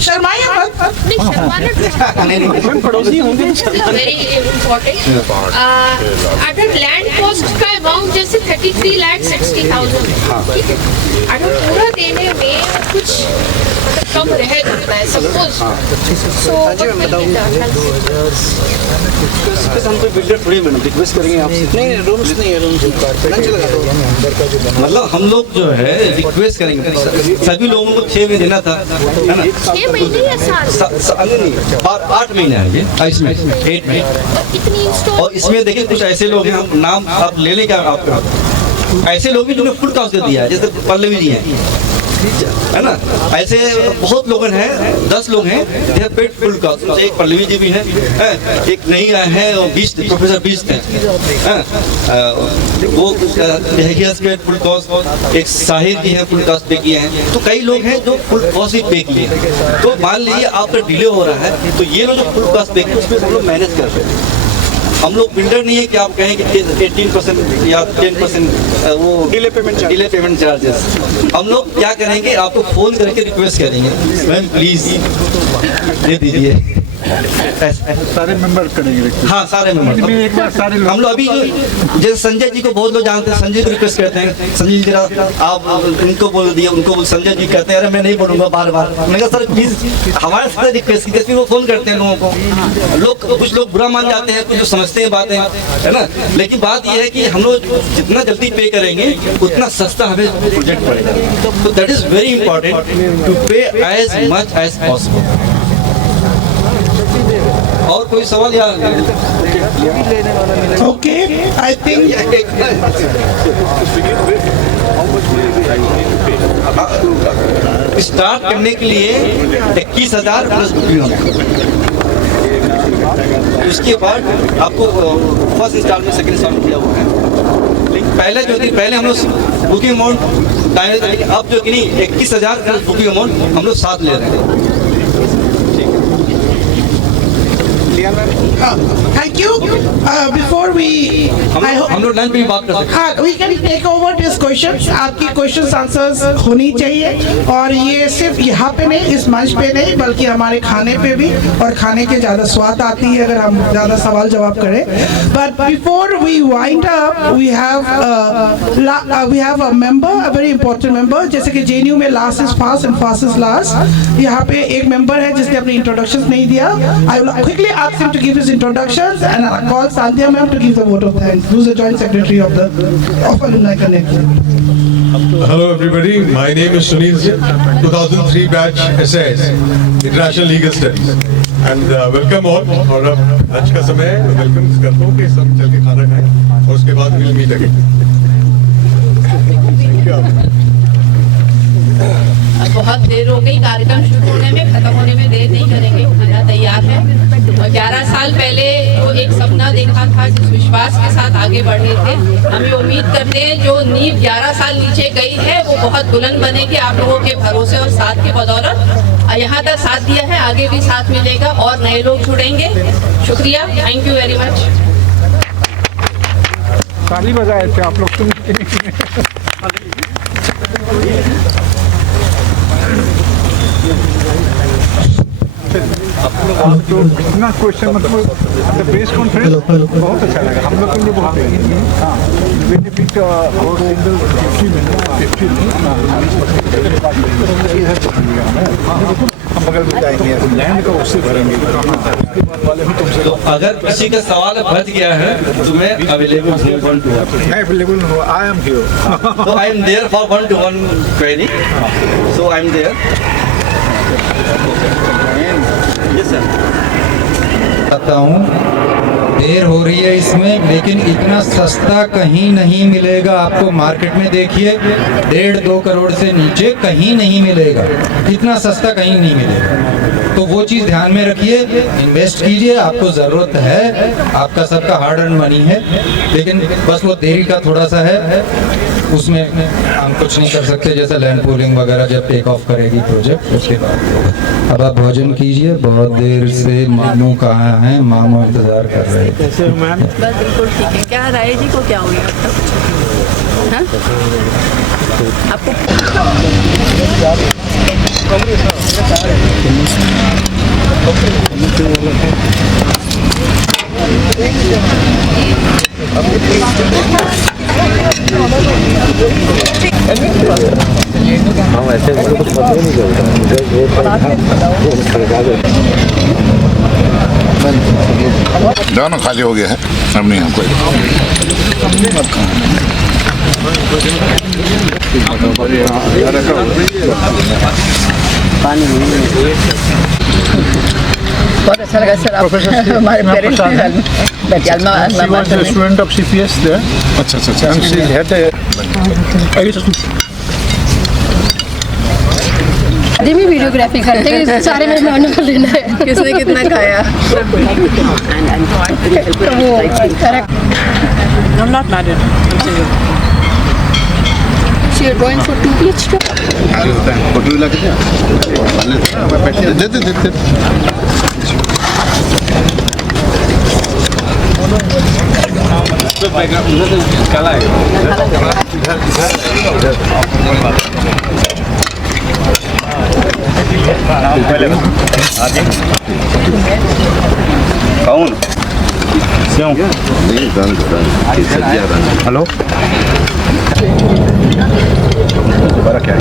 शर्माइए मत. पड़ोसी होंगे. Very important. अगर लैंड कॉस्ट का अमाउंट जैसे 33,60,000 ठीक है, अगर पूरा देने में कुछ मतलब कम रह जाता है सपोज, सो हम कोई बिल्डर थोड़ी मैडम रिक्वेस्ट करेंगे आपसे. नहीं रूम्स नहीं है, रूम्स मतलब हम लोग जो है रिक्वेस्ट करेंगे सभी लोगों को 6 महीने देना था, है ना? 6 महीने या साल? नहीं, 8 महीने है ये इसमें 8 महीने. और इसमें देखिए कुछ ऐसे लोग हैं, हम नाम आप ले लें क्या आप, ऐसे लोग भी जिन्होंने फुल कास्ट दे दिया है, जैसे पल्लवी जी हैं, है ना? ऐसे बहुत लोग हैं, 10 लोग हैं they have paid full cost. एक पल्लवी जी भी हैं, एक नहीं आए हैं और प्रोफेसर 20 हैं, वो फुल कास्ट. एक साहिर जी हैं फुल कास्ट पे किए हैं. तो कई लोग हैं जो फुल कास्ट ही पे किए हैं. तो मान लीजिए आपका डिले हो रहा है तो ये लोग जो फुल कास्ट पे किए उसमें हम लोग मैनेज कर रहे हैं. हम लोग बिल्डर नहीं है कि आप कहें कि 18% या 10% वो डिले पेमेंट चार्जेस. हम लोग क्या करेंगे, आपको फोन करके रिक्वेस्ट करेंगे मैम प्लीज दे दीजिए. सारे मेंबर करेंगे. हाँ सारे मेंबर एक बार सारे हम लोग अभी जैसे संजय जी को बहुत लोग जानते हैं, संजय को रिक्वेस्ट करते हैं, संजय जी आप उनको बोल दिए, उनको संजय जी कहते हैं अरे मैं नहीं बोलूँगा बार बार. मैंने कहा सर प्लीज हमारे साथ रिक्वेस्ट की. वो फोन करते हैं लोगों को, कुछ लोग बुरा मान जाते हैं, कुछ समझते हैं बातें, है ना? लेकिन बात यह है कि हम लोग जितना जल्दी पे करेंगे उतना सस्ता हमें प्रोजेक्ट पड़ेगा. तो that is very important to pay as much as possible. और कोई सवाल या ओके आई थिंक स्टार्ट करने के लिए 21,000 प्लस बुकिंग होगा. उसके बाद आपको फर्स्ट इंस्टॉलमेंट सेकंड इंस्टॉलमेंट दिया हुआ है. लेकिन पहले जो थी, पहले हम लोग बुकिंग अमाउंट टाइम था, लेकिन अब जो कि नहीं 21,000 प्लस बुकिंग अमाउंट हम लोग साथ ले रहे हैं. Thank you. Before we, हम लोग लंच पे भी बात कर सकते हैं. हाँ, we can take over this questions. आपकी questions answers होनी चाहिए और ये सिर्फ यहाँ पे नहीं, इस मंच पे नहीं, बल्कि हमारे खाने पे भी, और खाने के ज़्यादा स्वाद आती है अगर हम ज़्यादा सवाल जवाब करें. But before we wind up, we have a member, a very important member. जैसे कि JNU में last is fast and fast is last. यहाँ पे एक member है जिसने अपने introductions नहीं दिया. I will quickly ask him to give his introductions and I'll call Sandhya ma'am to give the vote of thanks, who's the joint secretary of Alumni Connect. Hello everybody, my name is Sunil Singh, 2003 batch SAS, International Legal Studies, and welcome all. और अब आज का समय है, welcome करता हूँ कि सब चल के खाना खाएं और उसके बाद we'll meet again. Thank you. बहुत देर हो गई, कार्यक्रम शुरू होने में, खत्म होने में देर नहीं करेंगे, खाना तैयार है. और 11 साल पहले वो एक सपना देखा था, जिस विश्वास के साथ आगे बढ़ रहे थे. हम ये उम्मीद करते हैं जो नींव 11 साल नीचे गई है वो बहुत बुलंद बनेगी आप लोगों के भरोसे और साथ के बदौलत. यहाँ तक साथ दिया है, आगे भी साथ मिलेगा और नए लोग जुड़ेंगे. शुक्रिया, थैंक यू वेरी मच. ताली बजाए थे आप लोग, तुम तो इतना क्वेश्चन मतलब प्रेस कॉन्फ्रेंस बहुत अच्छा लगा हम लोग के लिए. बहुत बेनिफिट हम बगल में जाएंगे, लैंड का उससे भरेंगे. तो अगर किसी का सवाल बच गया है तो मैं अवेलेबल हूँ. मैं अवेलेबल हूँ. I am here. So I am there for 1-to-1 query. So I am there. Yes sir. चाहता हूँ, देर हो रही है इसमें, लेकिन इतना सस्ता कहीं नहीं मिलेगा आपको। मार्केट में देखिए 1.5-2 करोड़ से नीचे कहीं नहीं मिलेगा, इतना सस्ता कहीं नहीं मिलेगा। तो वो चीज़ ध्यान में रखिए, इन्वेस्ट कीजिए, आपको ज़रूरत है, आपका सबका हार्ड अर्न मनी है, लेकिन बस वो देरी का थोड़ा सा है, उसमें हम कुछ नहीं कर सकते। जैसे लैंड पूलिंग वगैरह जब टेक ऑफ करेगी प्रोजेक्ट, उसके बाद होगा। अब आप भोजन कीजिए, बहुत देर से मामू कहाँ हैं, मामू इंतज़ार कर रहे हैं। बस बिल्कुल ठीक है। क्या राय जी को क्या हुई हाँ? आपको दोनों खाली हो गया है, अब नहीं हमको। बहुत अच्छा लगा सर, आप हमारे parents student of CPS there. अच्छा अच्छा अच्छा। And she had अभी भी वीडियोग्राफी करते हैं, सारे मेहमानों को लेना है, किसने कितना खाया। I'm not married. So you're going for 2 PH2? Photo लगा के दे। काला है। कौन? हेलो। क्या है?